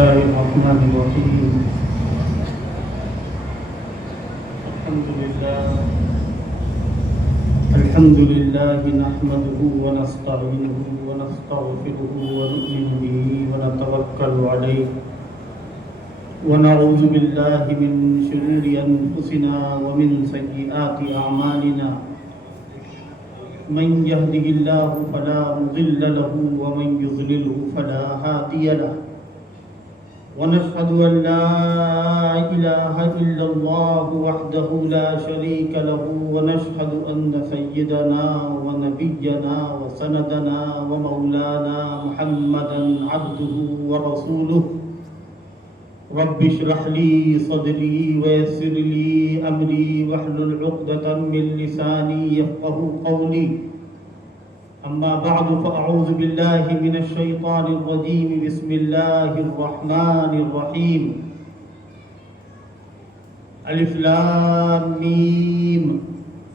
الله الرحمن الرحيم. الحمد لله نحمده ونستعينه ونستغفره ونؤمن به ونتوكل عليه ونعوذ بالله من شرور أنفسنا ومن سيئات أعمالنا. من يهده الله فلا مضل له ومن يضلله فلا هادي له. ونشهد أن لا إله إلا الله وحده لا شريك له ونشهد أن سيدنا ونبينا وسندنا ومولانا محمدا عبده ورسوله. رب اشرح لي صدري ويسر لي أمري واحلل عقدة من لساني يفقهوا قولي. أما بعد فأعوذ بالله من الشيطان الرجيم. بسم الله الرحمن الرحيم. ألف لام ميم.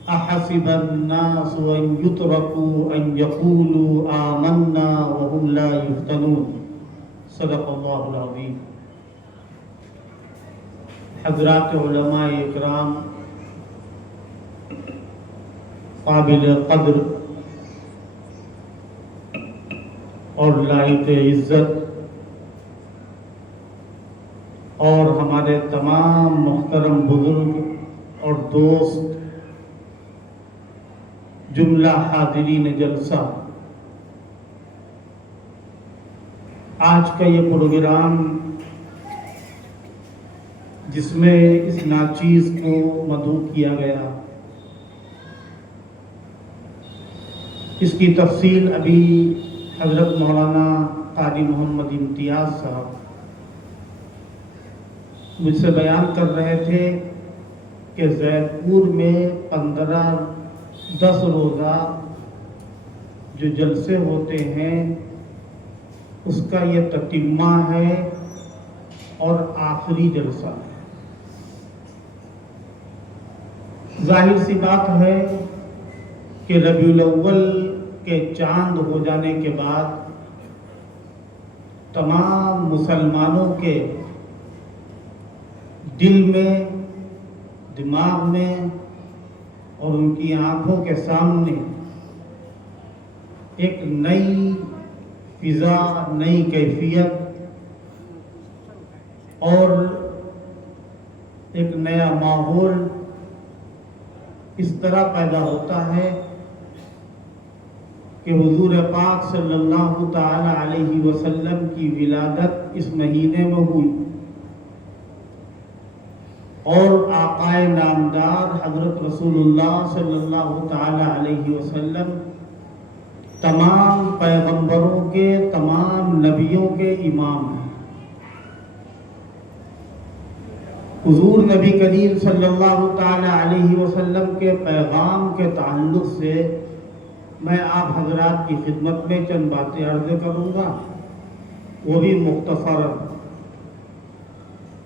أحسب الناس أن يتركوا أن يقولوا آمنا وهم لا يفتنون. صدق الله العظيم. حضرات علماء اکرام، قابل قدر اور لائق عزت، اور ہمارے تمام محترم بزرگ اور دوست، جملہ حاضرین جلسہ، آج کا یہ پروگرام جس میں اس ناچیز کو مدعو کیا گیا، اس کی تفصیل ابھی حضرت مولانا قاری محمد امتیاز صاحب مجھ سے بیان کر رہے تھے کہ زید پور میں 10 روزہ جو جلسے ہوتے ہیں اس کا یہ تتمہ ہے اور آخری جلسہ ہے۔ ظاہر سی بات ہے کہ ربیع الاول کے چاند ہو جانے کے بعد تمام مسلمانوں کے دل میں، دماغ میں اور ان کی آنکھوں کے سامنے ایک نئی فضا، نئی کیفیت اور ایک نیا ماحول اس طرح پیدا ہوتا ہے کہ حضور پاک صلی اللہ تعالی علیہ وسلم کی ولادت اس مہینے میں ہوئی اور آقائے نامدار حضرت رسول اللہ صلی اللہ تعالی علیہ وسلم تمام پیغمبروں کے، تمام نبیوں کے امام ہیں۔ حضور نبی کریم صلی اللہ تعالی علیہ وسلم کے پیغام کے تعلق سے میں آپ حضرات کی خدمت میں چند باتیں عرض کروں گا، وہ بھی مختصر،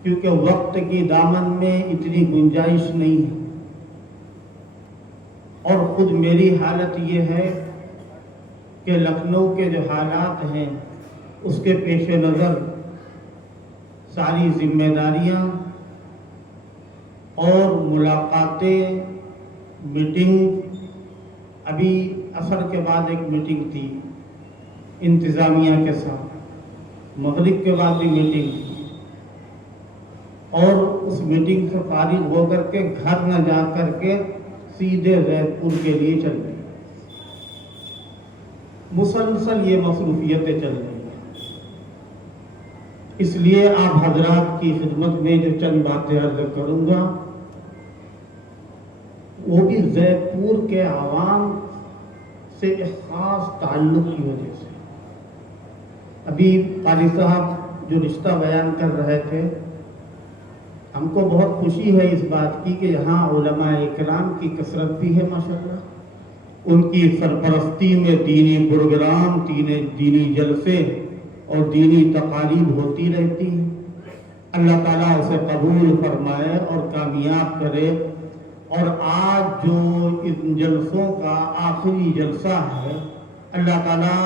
کیونکہ وقت کی دامن میں اتنی گنجائش نہیں ہے، اور خود میری حالت یہ ہے کہ لکھنؤ کے جو حالات ہیں اس کے پیش نظر ساری ذمہ داریاں اور ملاقاتیں، میٹنگ، ابھی عصر کے بعد ایک میٹنگ تھی انتظامیہ کے ساتھ، مغرب کے بعد بھی میٹنگ تھی، اور اس میٹنگ سے فارغ ہو کر کے گھر نہ جا کر کے سیدھے زید پور کے لیے چل رہی، مسلسل یہ مصروفیتیں چل رہی ہیں۔ اس لیے آپ حضرات کی خدمت میں جو چند باتیں عرض کروں گا وہ بھی زید پور کے عوام سے ایک خاص تعلق کی وجہ سے۔ ابھی قاری صاحب جو رشتہ بیان کر رہے تھے، ہم کو بہت خوشی ہے اس بات کی کہ یہاں علماء اکرام کی کثرت بھی ہے ماشاءاللہ، ان کی سرپرستی میں دینی پروگرام، دینی جلسے اور دینی تقاریب ہوتی رہتی ہیں۔ اللہ تعالیٰ اسے قبول فرمائے اور کامیاب کرے، اور آج جو ان جلسوں کا آخری جلسہ ہے، اللہ تعالیٰ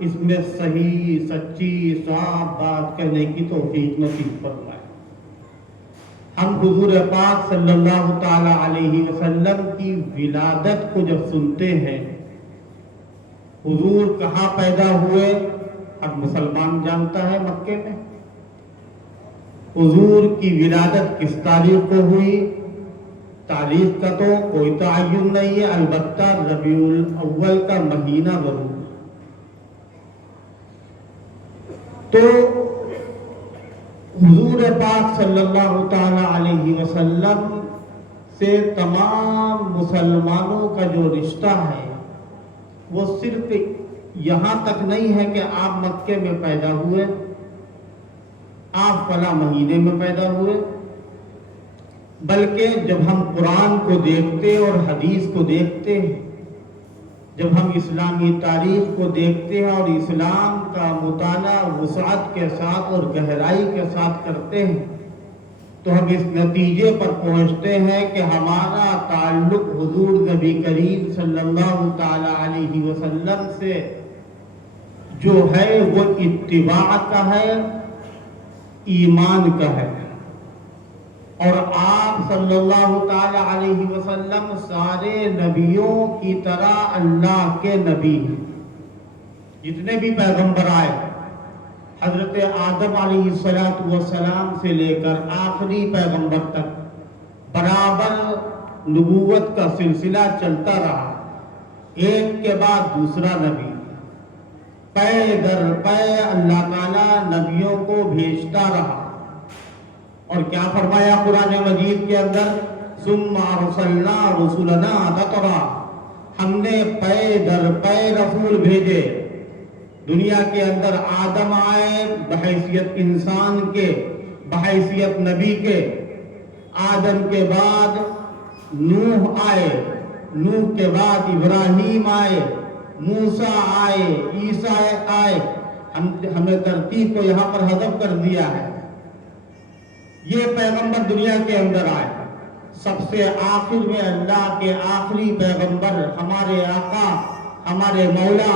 اس میں صحیح سچی صاف بات کرنے کی توفیق نصیب فرمائے۔ ہم حضور پاک صلی اللہ تعالی علیہ وسلم کی ولادت کو جب سنتے ہیں، حضور کہاں پیدا ہوئے، ہر مسلمان جانتا ہے مکے میں۔ حضور کی ولادت کس تاریخ کو ہوئی، تاریخ کا تو کوئی تعین نہیں ہے، البتہ ربیع الاول کا مہینہ ضرور۔ تو حضور پاک صلی اللہ تعالی علیہ وسلم سے تمام مسلمانوں کا جو رشتہ ہے وہ صرف یہاں تک نہیں ہے کہ آپ مکے میں پیدا ہوئے، آپ فلاں مہینے میں پیدا ہوئے، بلکہ جب ہم قرآن کو دیکھتے اور حدیث کو دیکھتے ہیں، جب ہم اسلامی تاریخ کو دیکھتے ہیں اور اسلام کا مطالعہ وسعت کے ساتھ اور گہرائی کے ساتھ کرتے ہیں، تو ہم اس نتیجے پر پہنچتے ہیں کہ ہمارا تعلق حضور نبی کریم صلی اللہ تعالی علیہ وسلم سے جو ہے وہ اتباع کا ہے، ایمان کا ہے، اور آپ صلی اللہ تعالی علیہ وسلم سارے نبیوں کی طرح اللہ کے نبی ہیں۔ جتنے بھی پیغمبر آئے، حضرت آدم علیہ السلام سے لے کر آخری پیغمبر تک برابر نبوت کا سلسلہ چلتا رہا، ایک کے بعد دوسرا نبی، پے در پے اللہ تعالیٰ نبیوں کو بھیجتا رہا۔ اور کیا فرمایا قرآن مجید کے اندر، ثم ارسلنا رسلنا تترا، ہم نے پے در پے رسول بھیجے۔ دنیا کے اندر آدم آئے بحیثیت انسان کے، بحیثیت نبی کے، آدم کے بعد نوح آئے، نوح کے بعد ابراہیم آئے، موسیٰ آئے، عیسیٰ آئے۔ ہمیں ترتیب کو یہاں پر حذف کر دیا ہے۔ یہ پیغمبر دنیا کے اندر آئے، سب سے آخر میں اللہ کے آخری پیغمبر ہمارے آقا، ہمارے مولا،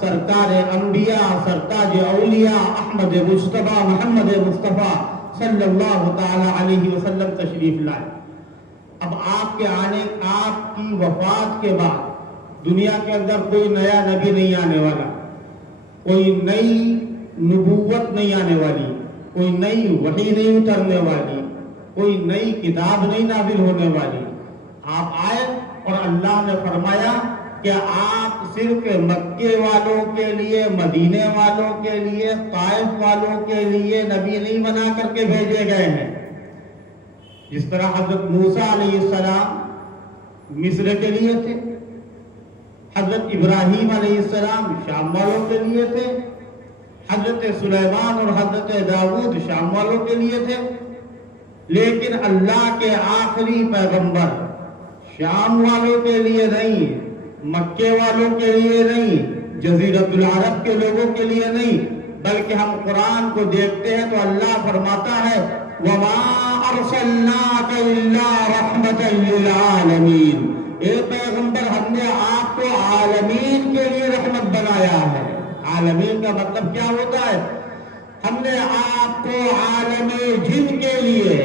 سرکار انبیاء، سرتاج اولیاء، احمد مصطفیٰ، محمد مصطفیٰ صلی اللہ تعالی علیہ وسلم تشریف لائے۔ اب آپ کے آنے، آپ کی وفات کے بعد دنیا کے اندر کوئی نیا نبی نہیں آنے والا، کوئی نئی نبوت نہیں آنے والی، کوئی نئی وحی نہیں اترنے والی، کوئی نئی کتاب نہیں نازل ہونے والی۔ آپ آئے اور اللہ نے فرمایا کہ آپ صرف مکے والوں کے لیے، مدینے والوں کے لیے، طائف والوں کے لیے نبی نہیں بنا کر کے بھیجے گئے ہیں۔ جس طرح حضرت موسیٰ علیہ السلام مصر کے لیے تھے، حضرت ابراہیم علیہ السلام شام والوں کے لیے تھے، حضرت سلیمان اور حضرت داؤد شام والوں کے لیے تھے، لیکن اللہ کے آخری پیغمبر شام والوں کے لیے نہیں، مکے والوں کے لیے نہیں، جزیرۃ العرب کے لوگوں کے لیے نہیں، بلکہ ہم قرآن کو دیکھتے ہیں تو اللہ فرماتا ہے وَمَا أَرْسَلْنَاكَ إِلَّا رَحْمَةً لِّلْعَالَمِينَ، اے پیغمبر ہم نے آپ کو عالمین کے لیے رحمت بنایا ہے۔ عالمین کا مطلب کیا ہوتا ہے؟ ہم نے آپ کو عالم جن کے لیے،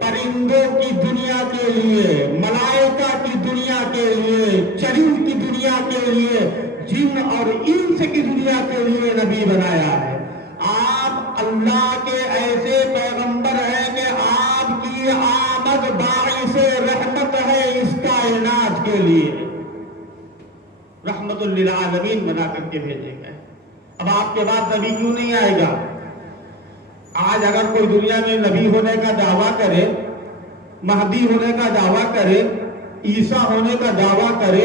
پرندوں کی دنیا کے لیے، ملائکہ کی دنیا کے لیے، چرند کی دنیا کے لیے، جن اور انس کی دنیا کے لیے نبی بنایا ہے۔ آپ اللہ کے ایسے پیغمبر ہیں کہ آپ کی آمد باعث رحمت ہے اس کائنات کے لیے، رحمت للعالمین بنا کر کے بھیجے گئے۔ اب آپ کے بعد نبی کیوں نہیں آئے گا؟ آج اگر کوئی دنیا میں نبی ہونے کا دعویٰ کرے، مہدی ہونے کا دعویٰ کرے، عیسیٰ ہونے کا دعویٰ کرے،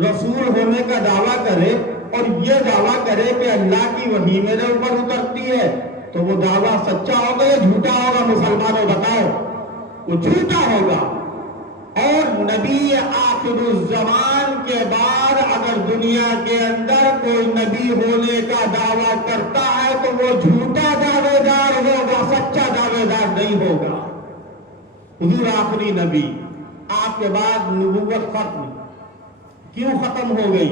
رسول ہونے کا دعویٰ کرے اور یہ دعویٰ کرے کہ اللہ کی وحی میرے اوپر اترتی ہے، تو وہ دعویٰ سچا ہوگا یا جھوٹا ہوگا؟ مسلمانوں بتاؤ، وہ جھوٹا ہوگا۔ اور نبی آخر الزمان کے بعد اگر دنیا کے اندر کوئی نبی ہونے کا دعویٰ کرتا ہے تو وہ جھوٹا دعوے دار ہوگا، سچا دعوے دار نہیں ہوگا۔ حضور آخری نبی، آپ کے بعد نبوت ختم۔ کیوں ختم ہو گئی؟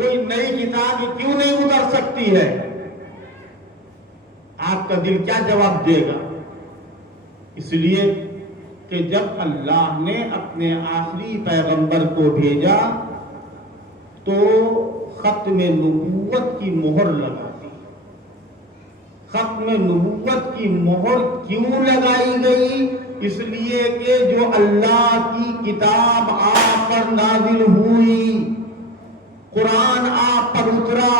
کوئی نئی کتاب کیوں نہیں اتر سکتی ہے؟ آپ کا دل کیا جواب دے گا؟ اس لیے کہ جب اللہ نے اپنے آخری پیغمبر کو بھیجا تو ختم نبوت کی مہر لگا دی۔ ختم نبوت کی مہر کیوں لگائی گئی؟ اس لیے کہ جو اللہ کی کتاب آپ پر نازل ہوئی، قرآن آپ پر اترا،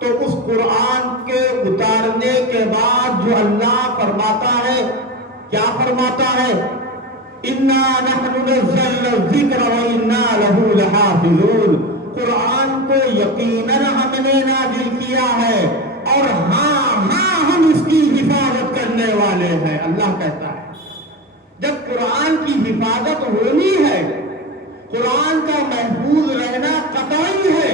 تو اس قرآن کے اتارنے کے بعد جو اللہ فرماتا ہے، کیا فرماتا ہے؟ اِنَّا نَحْنُ نَزَّلْنَا الذِّكْرَ وَإِنَّا لَهُ لَحَافِظُونَ، قرآن کو یقیناً ہم نے نازل کیا ہے اور ہم اس کی حفاظت کرنے والے ہیں۔ اللہ کہتا ہے جب قرآن کی حفاظت ہونی ہے، قرآن کا محفوظ رہنا قطعی ہے،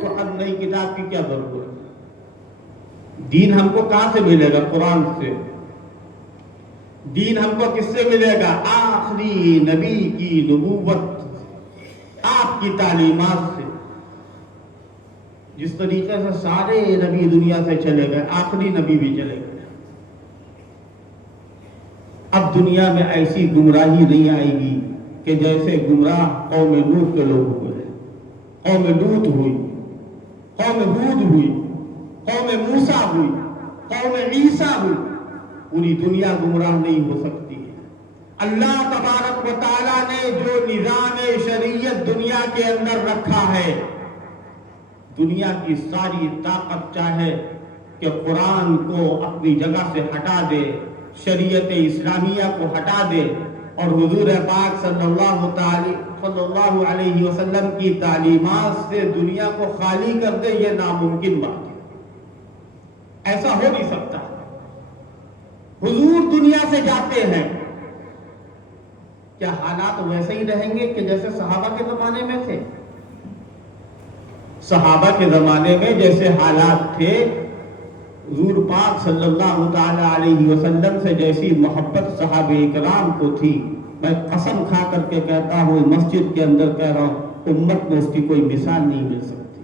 تو اب نئی کتاب کی کیا ضرورت ہے؟ دین ہم کو کہاں سے ملے گا؟ قرآن سے۔ دین ہم کو کس سے ملے گا؟ آخری نبی کی نبوت، آپ کی تعلیمات سے۔ جس طریقے سے سارے نبی دنیا سے چلے گئے، آخری نبی بھی چلے گئے۔ اب دنیا میں ایسی گمراہی نہیں آئے گی کہ جیسے گمراہ قوم نوح کے لوگ ہوئے، قوم لوط ہوئی، قوم ہود ہوئی، قوم موسیٰ ہوئی، قوم عیسیٰ ہوئی۔ پوری دنیا گمراہ نہیں ہو سکتی ہے۔ اللہ تبارک و تعالیٰ نے جو نظام شریعت دنیا کے اندر رکھا ہے، دنیا کی ساری طاقت چاہے کہ قرآن کو اپنی جگہ سے ہٹا دے، شریعت اسلامیہ کو ہٹا دے اور حضور پاک صلی اللہ علیہ وسلم کی تعلیمات سے دنیا کو خالی کر دے، یہ ناممکن بات ہے، ایسا ہو نہیں سکتا۔ حضور دنیا سے جاتے ہیں، کیا حالات ویسے ہی رہیں گے کہ جیسے صحابہ کے زمانے میں تھے؟ صحابہ کے زمانے میں جیسے حالات تھے، حضور پاک صلی اللہ تعالی علیہ وسلم سے جیسی محبت صحابہ اکرام کو تھی، میں قسم کھا کر کے کہتا ہوں، مسجد کے اندر کہہ رہا ہوں، امت میں اس کی کوئی مثال نہیں مل سکتی۔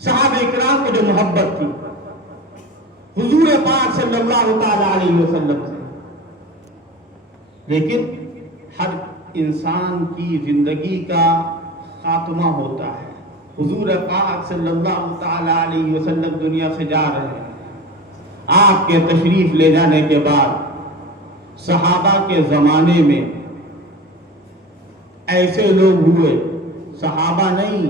صحابہ اکرام کو جو محبت تھی حضور پاک صلی اللہ تعالی علیہ وسلم سے، لیکن ہر انسان کی زندگی کا خاتمہ ہوتا ہے۔ حضور پاک صلی اللہ تعالی علیہ وسلم دنیا سے جا رہے ہیں۔ آپ کے تشریف لے جانے کے بعد صحابہ کے زمانے میں ایسے لوگ ہوئے، صحابہ نہیں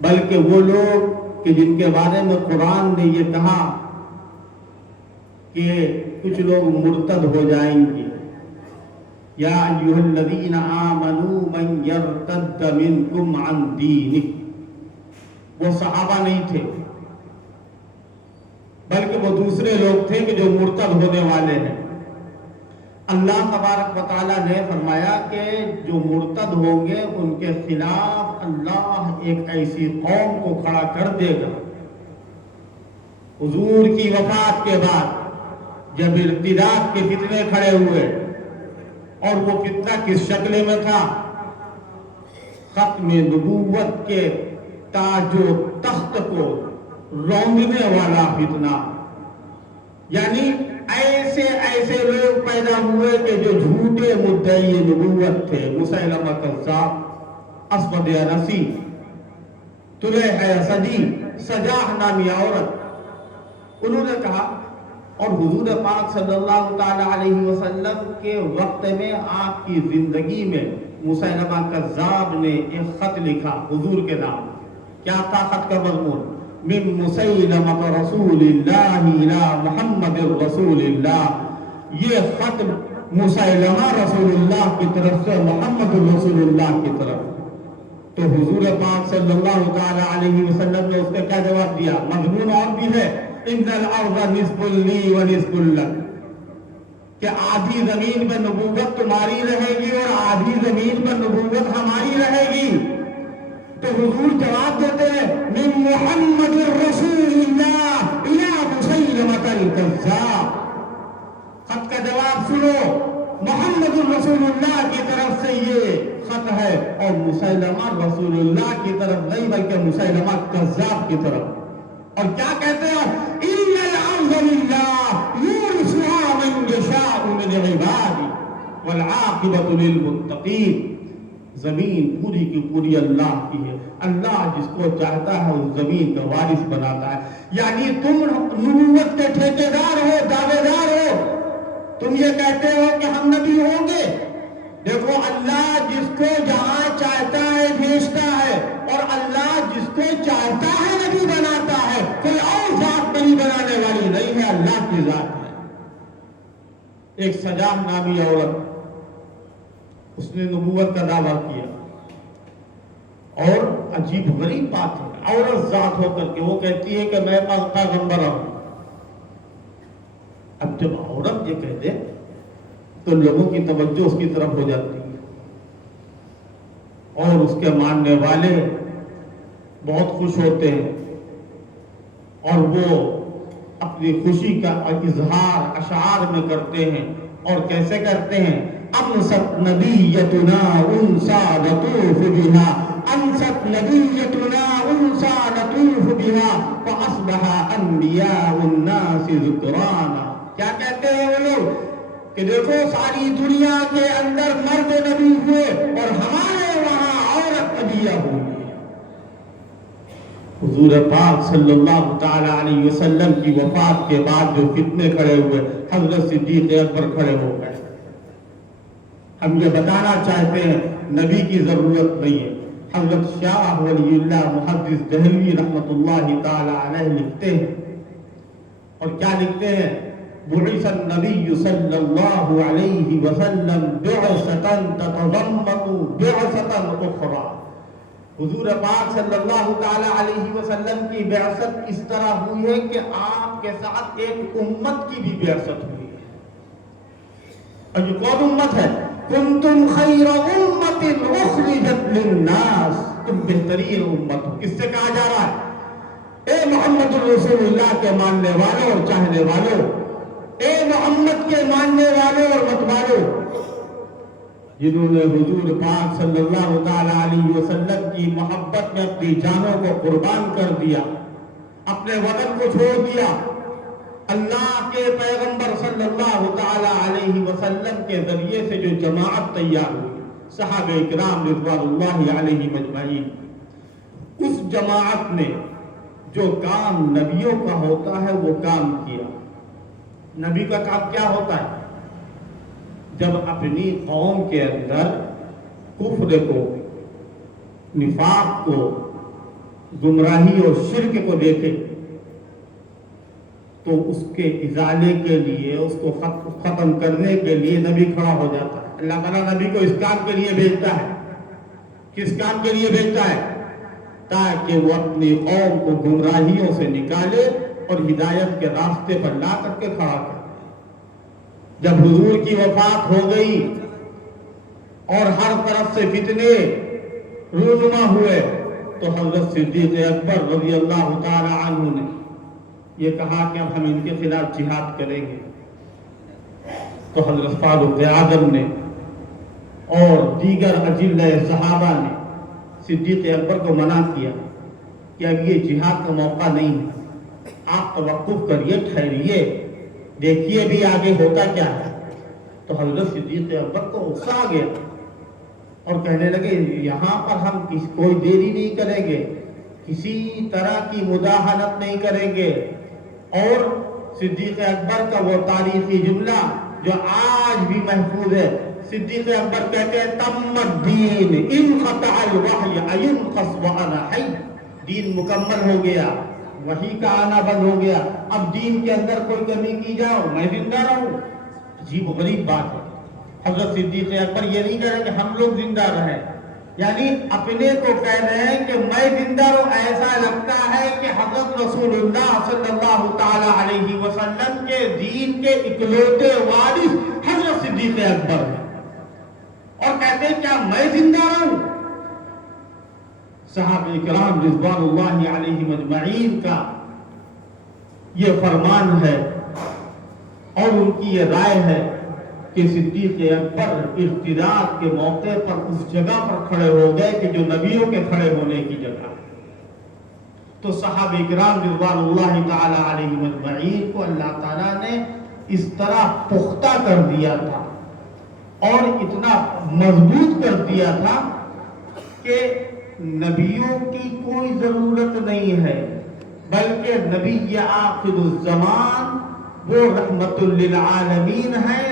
بلکہ وہ لوگ کہ جن کے بارے میں قرآن نے یہ کہا کہ کچھ لوگ مرتد ہو جائیں گے، یا ایھا الذین آمنوا من یرتد منکم عن دینہ۔ وہ صحابہ نہیں تھے بلکہ وہ دوسرے لوگ تھے کہ جو مرتد ہونے والے ہیں۔ اللہ تبارک و تعالیٰ نے فرمایا کہ جو مرتد ہوں گے ان کے خلاف اللہ ایک ایسی قوم کو کھڑا کر دے گا۔ حضور کی وفات کے بعد جب ارتداد کے فتنے کھڑے ہوئے، اور وہ فتنہ کس شکل میں تھا؟ ختم نبوت کے تاج و تخت کو رونگنے والا فتنہ، یعنی ایسے لوگ پیدا ہوئے کہ جو جھوٹے مدعی نبوت تھے، مسیلمہ کذاب، اسود انسی، طلحہ اسدی، سجاح نامی عورت، انہوں نے کہا، اور حضور پاک صلی اللہ تعالی علیہ وسلم کے وقت میں آپ کی زندگی میں مسیلمہ کذاب نے ایک خط لکھا حضور کے نام۔ کیا تھا خط کا مضمون؟ من مسیلمہ رسول اللہ الى محمد رسول اللہ۔ یہ خط مسیلمہ رسول اللہ کی طرف سے محمد رسول اللہ کی طرف۔ تو حضور پاک صلی اللہ تعالی علیہ وسلم نے اس کا کیا جواب دیا؟ مضمون اور بھی ہے، ان الارض نصف لی و نصف لک، کہ آدھی زمین پر نبوت تمہاری رہے گی اور آدھی زمین پر نبوت ہماری رہے گی۔ تو حضور جواب دیتے ہیں، من محمد رسول اللہ الی مسیلمہ الکذاب۔ خط کا جواب سنو، محمد رسول اللہ کی طرف سے یہ خط ہے اور مسیلمہ مسیلمہ رسول اللہ کی طرف نہیں بلکہ مسیلمہ کذاب کی طرف. اور کیا کہتے ہیں؟ ان الارض للہ یورثها من یشاء من عبادہ والعاقبۃ للمتقین. زمین پوری کی پوری اللہ کی ہے. اللہ جس کو چاہتا ہے اس زمین کا وارث بناتا ہے. یعنی تم نبوت کے ٹھیکیدار ہو، دعوے دار ہو، تم یہ کہتے ہو کہ ہم نبی ہوں گے. دیکھو اللہ جس کو جہاں چاہتا ہے بھیجتا ہے، اور اللہ جس کو چاہتا ہے نبی بناتا ہے. کوئی اور ذات نبی بنانے والی نہیں ہے، اللہ کی ذات ہے. ایک سجاح نامی عورت، اس نے نبوت کا دعویٰ کیا، اور عجیب غریب بات ہے، عورت ذات ہو کر کے وہ کہتی ہے کہ میں پیغمبر ہوں. اب جب عورت یہ کہہ دے تو لوگوں کی توجہ اس کی طرف ہو جاتی ہے، اور اس کے ماننے والے بہت خوش ہوتے ہیں، اور وہ اپنی خوشی کا اظہار اشعار میں کرتے ہیں. اور کیسے کرتے ہیں؟ امست نبیتنا انسا نطوف بها، امست نبیتنا انسا نطوف بها فاصبح انبیاء الناس ذکرانا. کیا کہتے ہیں وہ لوگ کہ دیکھو ساری دنیا کے اندر مرد نبی ہوئے اور ہمارے وہاں عورت نبیہ ہوئی. حضور پاک صلی اللہ تعالی علیہ وسلم کی وفات کے بعد جو فتنے کھڑے ہوئے، حضرت صدیق اکبر کھڑے ہو گئے. ہم یہ بتانا چاہتے ہیں نبی کی ضرورت نہیں ہے. حضرت شاہ ولی اللہ محدث دہلوی رحمۃ اللہ تعالی علیہ لکھتے ہیں، اور کیا لکھتے ہیں؟ بعث النبی صلی اللہ علیہ وسلم بعثة تتضمن بعثة اخرى. حضور پاک صلی اللہ تعالی علیہ وسلم کی بعثت اس طرح ہوئی ہے کہ آپ کے ساتھ ایک امت کی بھی بعثت ہوئی ہے. اور یہ کون امت ہے؟ کنتم خیر امت اخرجت للناس. تم بہترین امت ہو. کس سے کہا جا رہا ہے؟ اے محمد رسول اللہ کے ماننے والوں اور چاہنے والوں، اے محمد کے ماننے والوں اور مت والوں، جنہوں نے حضور پاک صلی اللہ تعالی علیہ وسلم کی محبت میں اپنی جانوں کو قربان کر دیا، اپنے وطن کو چھوڑ دیا، اللہ کے پیغمبر صلی اللہ تعالی علیہ وسلم کے ذریعے سے جو جماعت تیار ہوئی، صحابہ کرام رضوان اللہ علیہ مجمعین، اس جماعت نے جو کام نبیوں کا ہوتا ہے وہ کام کیا. نبی کا کام کیا ہوتا ہے؟ جب اپنی قوم کے اندر کفر کو، نفاق کو، گمراہی اور شرک کو دیکھے تو اس کے ازالے کے لیے، اس کو ختم کرنے کے لیے نبی کھڑا ہو جاتا ہے. اللہ تعالیٰ نبی کو اس کام کے لیے بھیجتا ہے. کس کام کے لیے بھیجتا ہے؟ تاکہ وہ اپنی قوم کو گمراہیوں سے نکالے اور ہدایت کے راستے پر لا کر کے کھڑا کرے. جب حضور کی وفات ہو گئی اور ہر طرف سے فتنے رونما ہوئے تو حضرت صدیق اکبر رضی اللہ تعالی عنہ نے یہ کہا کہ اب ہم ان کے خلاف جہاد کریں گے. تو حضرت فاروق اعظم نے اور دیگر اجلہ صحابہ نے صدیق اکبر کو منع کیا کہ اب یہ جہاد کا موقع نہیں ہے، آپ توقف کریے، ٹھہریے، دیکھیے بھی آگے ہوتا کیا ہے. تو حضرت صدیق اکبر کو غصہ آ گیا اور کہنے لگے یہاں پر ہم کوئی دیری نہیں کریں گے، کسی طرح کی مداہنت نہیں کریں گے. اور صدیق اکبر کا وہ تاریخی جملہ جو آج بھی محفوظ ہے، صدیق اکبر کہتے ہیں تم الدین انقطع الوحی اینقص وانا حی. دین مکمل ہو گیا، وحی کا آنا بند ہو گیا، اب دین کے اندر کوئی کمی کی جاؤ میں زندہ رہوں. عجیب و غریب بات ہے. حضرت صدیق اکبر یہ نہیں کہہ رہے کہ ہم لوگ زندہ رہیں، یعنی اپنے کو کہہ رہے ہیں کہ میں زندہ رہوں. ایسا لگتا ہے کہ حضرت رسول اللہ صلی اللہ تعالی علیہ وسلم کے دین کے اکلوتے وارث حضرت صدیق اکبر ہیں، اور کہتے ہیں کیا میں زندہ رہوں. صحابہ کرام رضوان اللہ علیہ مجمعین کا یہ فرمان ہے اور ان کی یہ رائے ہے کہ صدیق اکبر ارتداد کے موقع پر اس جگہ پر کھڑے ہو گئے کہ جو نبیوں کے کھڑے ہونے کی جگہ ہے. تو صحابہ کرام رضوان اللہ تعالی علیہم اجمعین کو اللہ تعالیٰ نے اس طرح پختہ کر دیا تھا اور اتنا مضبوط کر دیا تھا کہ نبیوں کی کوئی ضرورت نہیں ہے، بلکہ نبی آخر الزمان وہ رحمت للعالمین ہے،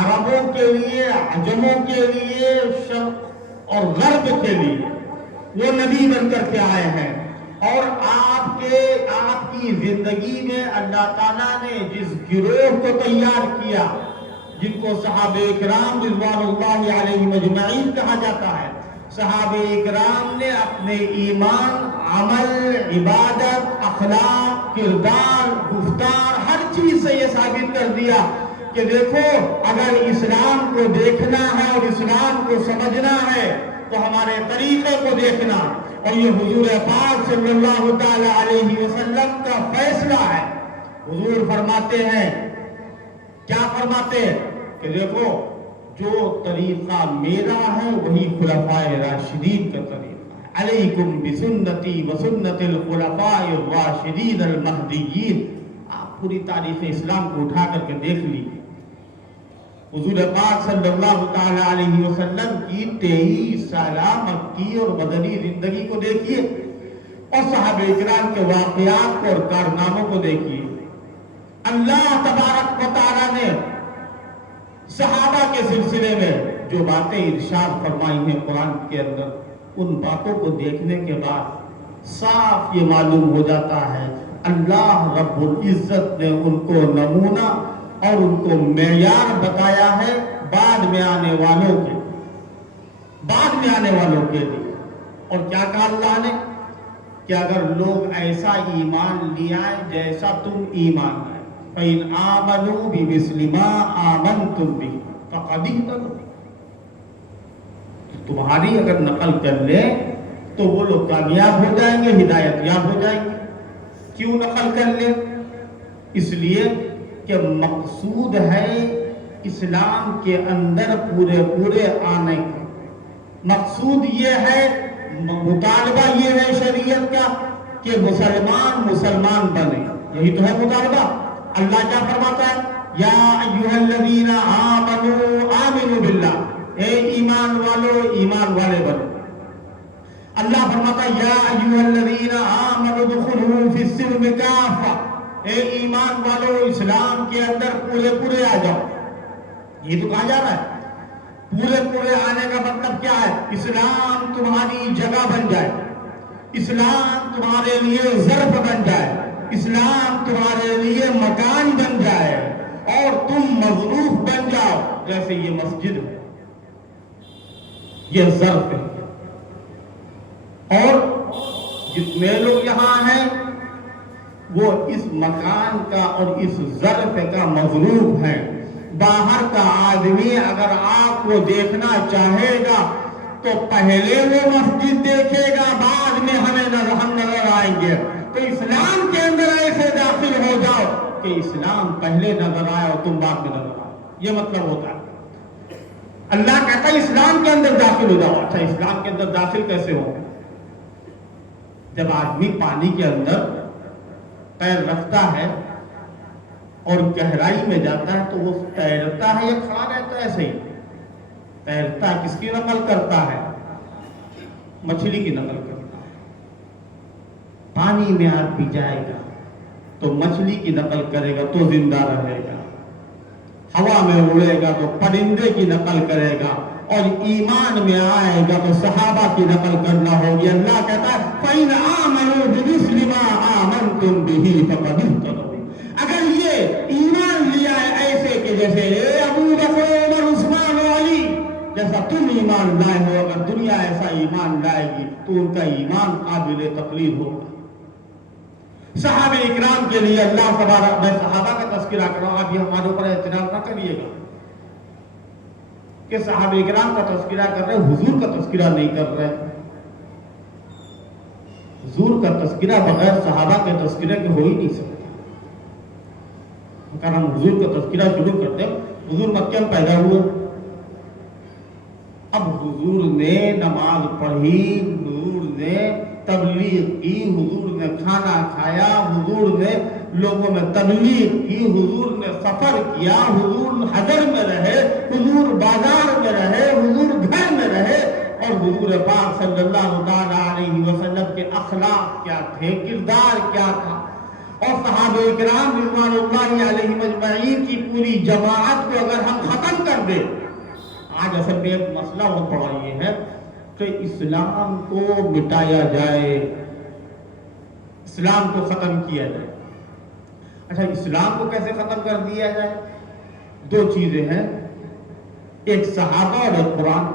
عربوں کے لیے، عجموں کے لیے، شرق اور غرب کے لیے وہ نبی بن کر کے آئے ہیں. اور آپ کی زندگی میں اللہ تعالیٰ نے جس گروہ کو تیار کیا جن کو صحابہ کرام رضوان اللہ علیہم اجمعین کہا جاتا ہے، صحابہ کرام نے اپنے ایمان، عمل، عبادت، اخلاق، کردار، گفتار ہر چیز سے یہ ثابت کر دیا کہ دیکھو اگر اسلام کو دیکھنا ہے اور اسلام کو سمجھنا ہے تو ہمارے طریقے کو دیکھنا. اور یہ حضور پاک صلی اللہ تعالی علیہ وسلم کا فیصلہ ہے. حضور فرماتے ہیں، کیا فرماتے ہیں کہ دیکھو جو طریقہ میرا ہے وہی خلفائے راشدین کا طریقہ ہے. علیکم بسنتی وسنت الخلفاء الراشدین المہدیین. آپ پوری تاریخ اسلام کو اٹھا کر کے دیکھ لیجیے. حضور پاک صلی اللہ تعالی علیہ وسلم کی 23 سالہ مکی اور مدنی زندگی کو دیکھیے اور صحابہ کرام کے واقعات کو اور کارناموں کو دیکھیے. اللہ تبارک و تعالی نے صحابہ کے سلسلے میں جو باتیں ارشاد فرمائی ہیں قرآن کے اندر، ان باتوں کو دیکھنے کے بعد صاف یہ معلوم ہو جاتا ہے اللہ رب العزت نے ان کو نمونہ اور ان کو معیار بتایا ہے بعد میں آنے والوں کے لیے. اور کیا کہا اللہ نے کہ اگر لوگ ایسا ایمان لے آئے جیسا تم ایمان لائے، فَإِنْ آمَنُوا بِمِثْلِ مَا آمَنْتُمْ بِهِ فَقَدْ اهْتَدَوْا. تمہاری اگر نقل کر لے تو وہ لوگ کامیاب ہو جائیں گے، ہدایت یاب ہو جائیں گے. کیوں نقل کر لے؟ اس لیے کہ مقصود ہے اسلام کے اندر پورے آنے کا. مقصود یہ ہے، مطالبہ یہ ہے شریعت کا کہ مسلمان بنے. یہی تو ہے مطالبہ. اللہ کیا فرماتا ہے؟ یا ایھا الذین آمنوا باللہ، اے ایمان والو ایمان والے بنو. اللہ فرماتا ہے یا ایھا الذین آمنوا ادخلوا فی السلم کافہ، اے ایمان والو اسلام کے اندر پورے آ جاؤ. یہ تو کہا جا رہا ہے پورے آنے کا مطلب کیا ہے؟ اسلام تمہاری جگہ بن جائے، اسلام تمہارے لیے ظرف بن جائے، اسلام تمہارے لیے مکان بن جائے اور تم مظروف بن جاؤ. جیسے یہ مسجد ہے، یہ ظرف ہے اور جتنے لوگ یہاں ہیں وہ اس مکان کا اور اس ظرف کا مظروف ہیں. باہر کا آدمی اگر آپ کو دیکھنا چاہے گا تو پہلے وہ مسجد دیکھے گا، بعد میں ہم نظر آئیں گے. تو اسلام کے اندر ایسے داخل ہو جاؤ کہ اسلام پہلے نظر آئے اور تم بعد میں نظر آؤ. یہ مطلب ہوتا ہے. اللہ کہتا ہے اسلام کے اندر داخل ہو جاؤ. اچھا اسلام کے اندر داخل کیسے ہو؟ جب آدمی پانی کے اندر پیر رکھتا ہے اور گہرائی میں جاتا ہے تو وہ تیرتا ہے یا کھڑا رہتا ہے؟ ایسے ہی تیرتا ہے. کس کی نقل کرتا ہے؟ مچھلی کی نقل کرتا ہے. پانی میں آدمی جائے گا تو مچھلی کی نقل کرے گا تو زندہ رہے گا، ہوا میں اڑے گا تو پرندے کی نقل کرے گا، اور ایمان میں آئے گا تو صحابہ کی نقل کرنا ہوگی. اللہ کہتا ہے فَإِنْ آمَنُوا بِمِثْلِ مَا آمَنْتُمْ بِهِ فَقَدِ اهْتَدَوْا. اگر یہ ایمان لیا ہے ایسے کہ جیسے ابو بکر، عمر، عثمان و علی جیسا تم ایمان لائے ہو، اگر دنیا ایسا ایمان لائے گی تو ان کا ایمان قابل تقلید ہوگا. صحابہ اکرام کے لیے اللہ تبارک، میں صحابہ کا تذکرہ کر رہا ہوں، اب یہ ہمارے اوپر اعتراض نہ کریے گا کہ صحابہ اکرام کا تذکرہ کر رہے حضور کا تذکرہ نہیں کر رہے. حضور کا تذکرہ بغیر صحابہ کے تذکرے کے ہو ہی نہیں سکتا. اگر ہم حضور کا تذکرہ شروع کرتے ہیں حضور مکہ میں پیدا ہوئے. اب حضور نے نماز پڑھی، حضور نے تبلیغ کی، حضور نے کھانا کھایا، حضور نے لوگوں میں تبلیغ کی، حضور نے سفر کیا، حضور حضر میں رہے، حضور بازار میں رہے، حضور گھر میں رہے، اور حضور پاک صلی اللہ تعالیٰ علیہ وسلم کے اخلاق کیا تھے، کردار کیا تھا، اور صحابہ کرام رضوان اللہ علیہم اجمعین کی پوری جماعت کو اگر ہم ختم کر دیں. آج اصل میں ایک مسئلہ بہت بڑا یہ ہے کہ اسلام کو مٹایا جائے، اسلام کو ختم کیا جائے. اچھا، اسلام کو کیسے ختم کر دیا جائے؟ دو چیزیں ہیں، ایک صحابہ اور ایک قرآن.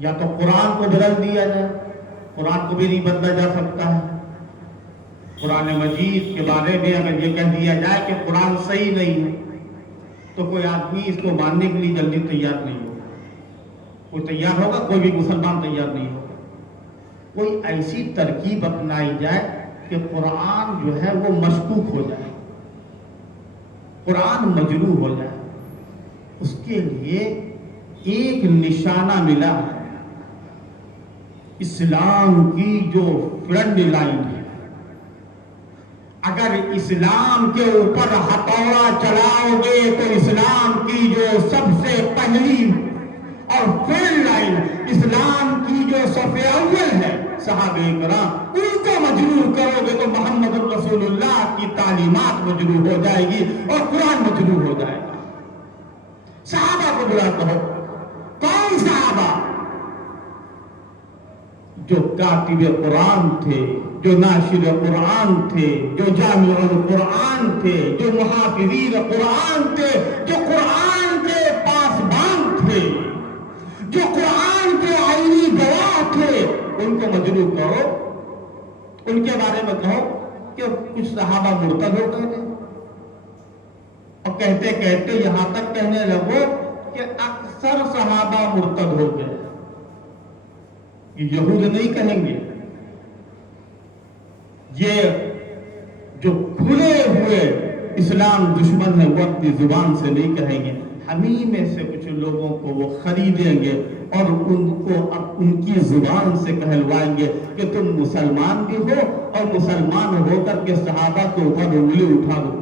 یا تو قرآن کو بدل دیا جائے، قرآن کو بھی نہیں بدلا جا سکتا ہے. قرآن مجید کے بارے میں اگر یہ کہہ دیا جائے کہ قرآن صحیح نہیں ہے تو کوئی آدمی اس کو ماننے کے لیے جلدی تیار نہیں ہوگا. کوئی تیار ہوگا؟ کوئی بھی مسلمان تیار نہیں ہوگا. کوئی ایسی ترکیب اپنائی جائے کہ قرآن جو ہے وہ مشکوک ہو جائے، قرآن مجروح ہو جائے. اس کے لیے ایک نشانہ ملا ہے، اسلام کی جو فرنٹ لائن ہے. اگر اسلام کے اوپر ہتھوڑا چلاؤ گے تو اسلام کی جو سب سے پہلی اور فرنٹ لائن، اسلام کی جو صف اول ہے صحابہ کرام، ان کو مجروح کرو گے تو محمد رسول اللہ کی تعلیمات مجروح ہو جائے گی اور قرآن مجروح ہو جائے گا. صحابہ کو بلا کہو. کون صحابہ؟ جو کاتب قرآن تھے، جو ناشر قرآن تھے، جو جامع القرآن تھے، جو محافظین قرآن تھے، جو قرآن کے پاسبان تھے، جو قرآن کے عینی گواہ تھے. ان کو مجروح کرو. ان کے بارے میں کہو کہ کچھ صحابہ مرتد ہو گئے تھے، اور کہتے کہتے یہاں تک کہنے لگو کہ اکثر صحابہ مرتد ہو گئے. یہود نہیں کہیں گے، یہ جو کھلے ہوئے اسلام دشمن ہیں وہ اپنی زبان سے نہیں کہیں گے. ہمیں میں سے کچھ لوگوں کو وہ خریدیں گے اور ان کو اب ان کی زبان سے کہلوائیں گے کہ تم مسلمان بھی ہو اور مسلمان ہو کر کے صحابہ کے اوپر انگلی اٹھا دو،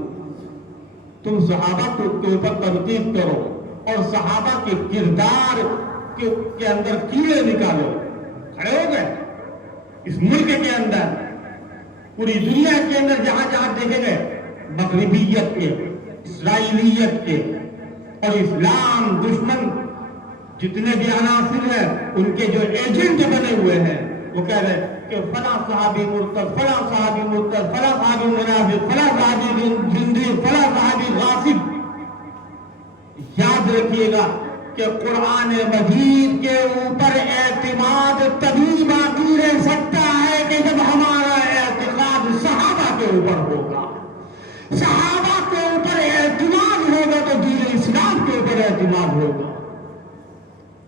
تم صحابہ کے اوپر تنقید کرو اور صحابہ کے کردار کے اندر کیڑے نکالو. کھڑے ہو گئے اس ملک کے اندر، پوری دنیا کے اندر جہاں جہاں دیکھے گئے، مغربیت کے، اسرائیلیت کے اور اسلام دشمن جتنے بھی عناصر ہیں، ان کے جو ایجنٹ بنے ہوئے ہیں، وہ کہہ رہے ہیں کہ فلاں صحابی مرتد، فلاں صحابی مرتد، فلاں صحابی منافق، فلاں صحابی زندیق، فلاں صحابی غاصب. یاد رکھیے گا کہ قرآن مجید کے اوپر اعتماد تبھی باقی رہ سکتا ہے کہ جب ہمارا اعتقاد صحابہ کے اوپر ہوگا. صحابہ کے اوپر اعتماد ہوگا تو دین اسلام کے اوپر اعتماد ہوگا.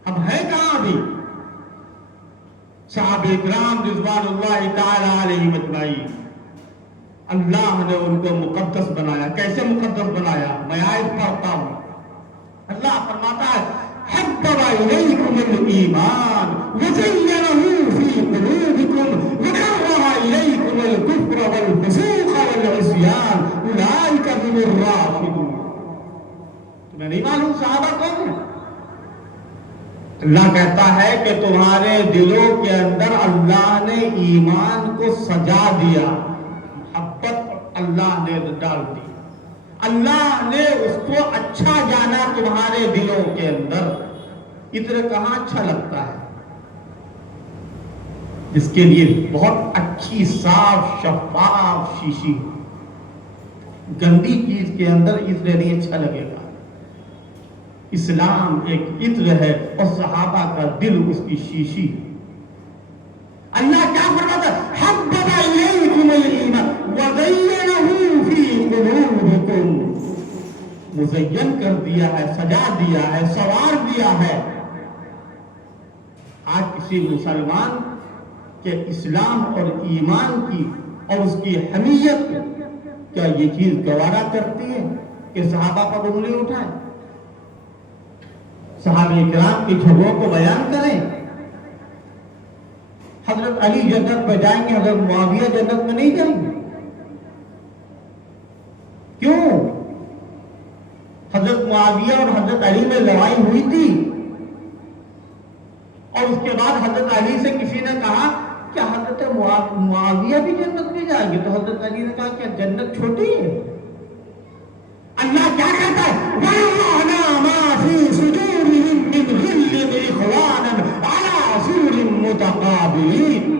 اب ہے کہاں بھی صحابہ کرام رضوان اللہ تعالی علیہم اجمعین؟ اللہ نے ان کو مقدس بنایا. کیسے مقدس بنایا؟ میں آیت پڑھتا ہوں. اللہ فرماتا ہے حبب الیکم الایمان وزینہ فی قلوبکم وکرہ الیکم الکفر والفسوق والعصیان اولئک هم الراشدون. تمہیں نہیں معلوم صحابہ کون ہیں؟ اللہ کہتا ہے کہ تمہارے دلوں کے اندر اللہ نے ایمان کو سجا دیا، محبت اللہ نے ڈال دی، اللہ نے اس کو اچھا جانا تمہارے دلوں کے اندر. ادھر کہاں اچھا لگتا ہے؟ جس کے لیے بہت اچھی صاف شفاف شیشی، گندی چیز کے اندر ادھر نہیں اچھا لگے گا. اسلام ایک عطر ہے اور صحابہ کا دل اس کی شیشی. اللہ کیا فرماتا ہے؟ حبب الیکم الایمان وزینہ فی قلوبکم. مزین کر دیا ہے، سجا دیا ہے، سوار دیا ہے. آج کسی مسلمان کے اسلام اور ایمان کی اور اس کی حمیت کیا یہ چیز گوارا کرتی ہے؟ کہ صحابہ پر انگلی اٹھائیں، صحابہ کرام کی جھگڑوں کو بیان کریں. حضرت علی جنت میں جائیں گے، حضرت معاویہ جنت میں نہیں جائیں گے. کیوں؟ حضرت معاویہ اور حضرت علی میں لڑائی ہوئی تھی، اور اس کے بعد حضرت علی سے کسی نے کہا کہ حضرت معاویہ بھی جنت میں جائیں گے، تو حضرت علی نے کہا کیا جنت چھوٹی ہے؟ اللہ کیا کہتا ہے؟ وَرَفَعْنَا مَا فِي صُدُورِهِم مِّنْ غِلٍّ إِخْوَانًا عَلَىٰ سُرُرٍ مُّتَقَابِلِينَ.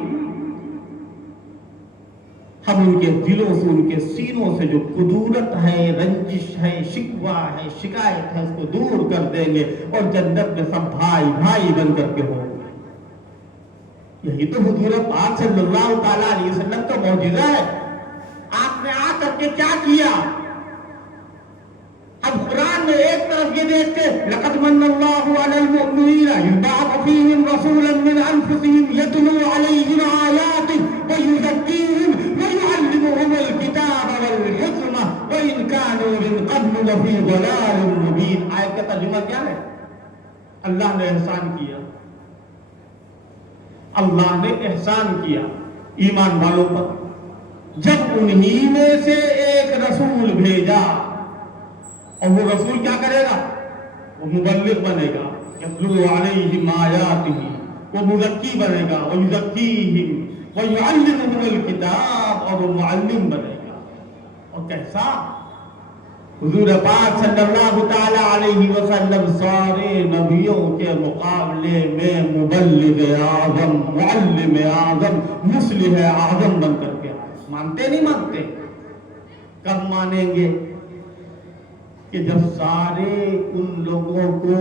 ہم ان کے دلوں سے، ان کے سینوں سے جو کدورت ہے، رنجش ہے، شکوہ ہے، شکایت ہے، اس کو دور کر دیں گے، اور جنت میں سب بھائی بھائی بن کر کے ہوں گے. یہی تو حضور پاک صلی اللہ تعالیٰ علیہ وسلم کا معجزہ ہے. آپ نے آ کر کے کیا کیا؟ اب قرآن میں ایک طرف یہ دیکھتے لقد من اللہ علی المؤمنین اذ بعث فیہم رسولا من انفسہم یتلو علیہم آیاتہ ویزکیہم ویعلمہم الکتاب والحکمہ وإن کانوا من قبل لفی ضلال مبین. آیت کا ترجمہ کیا ہے؟ اللہ نے احسان کیا، اللہ نے احسان کیا ایمان والوں پر جب انہی میں سے ایک رسول بھیجا. اور وہ رسول کیا کرے گا؟ وہ مبلغ بنے گا، یتلو علیہم آیاتہ، وہ مزکی بنے گا، ویزکیہم ویعلمہم الکتاب، اور وہ معلم بنے گا. اور کیسا؟ حضور پاک صلی اللہ تعالی علیہ وسلم سارے نبیوں کے مقابلے میں مبلغ اعظم، معلم اعظم، مصلح اعظم بن کر کے. مانتے نہیں مانتے؟ کب مانیں گے؟ کہ جب سارے ان لوگوں کو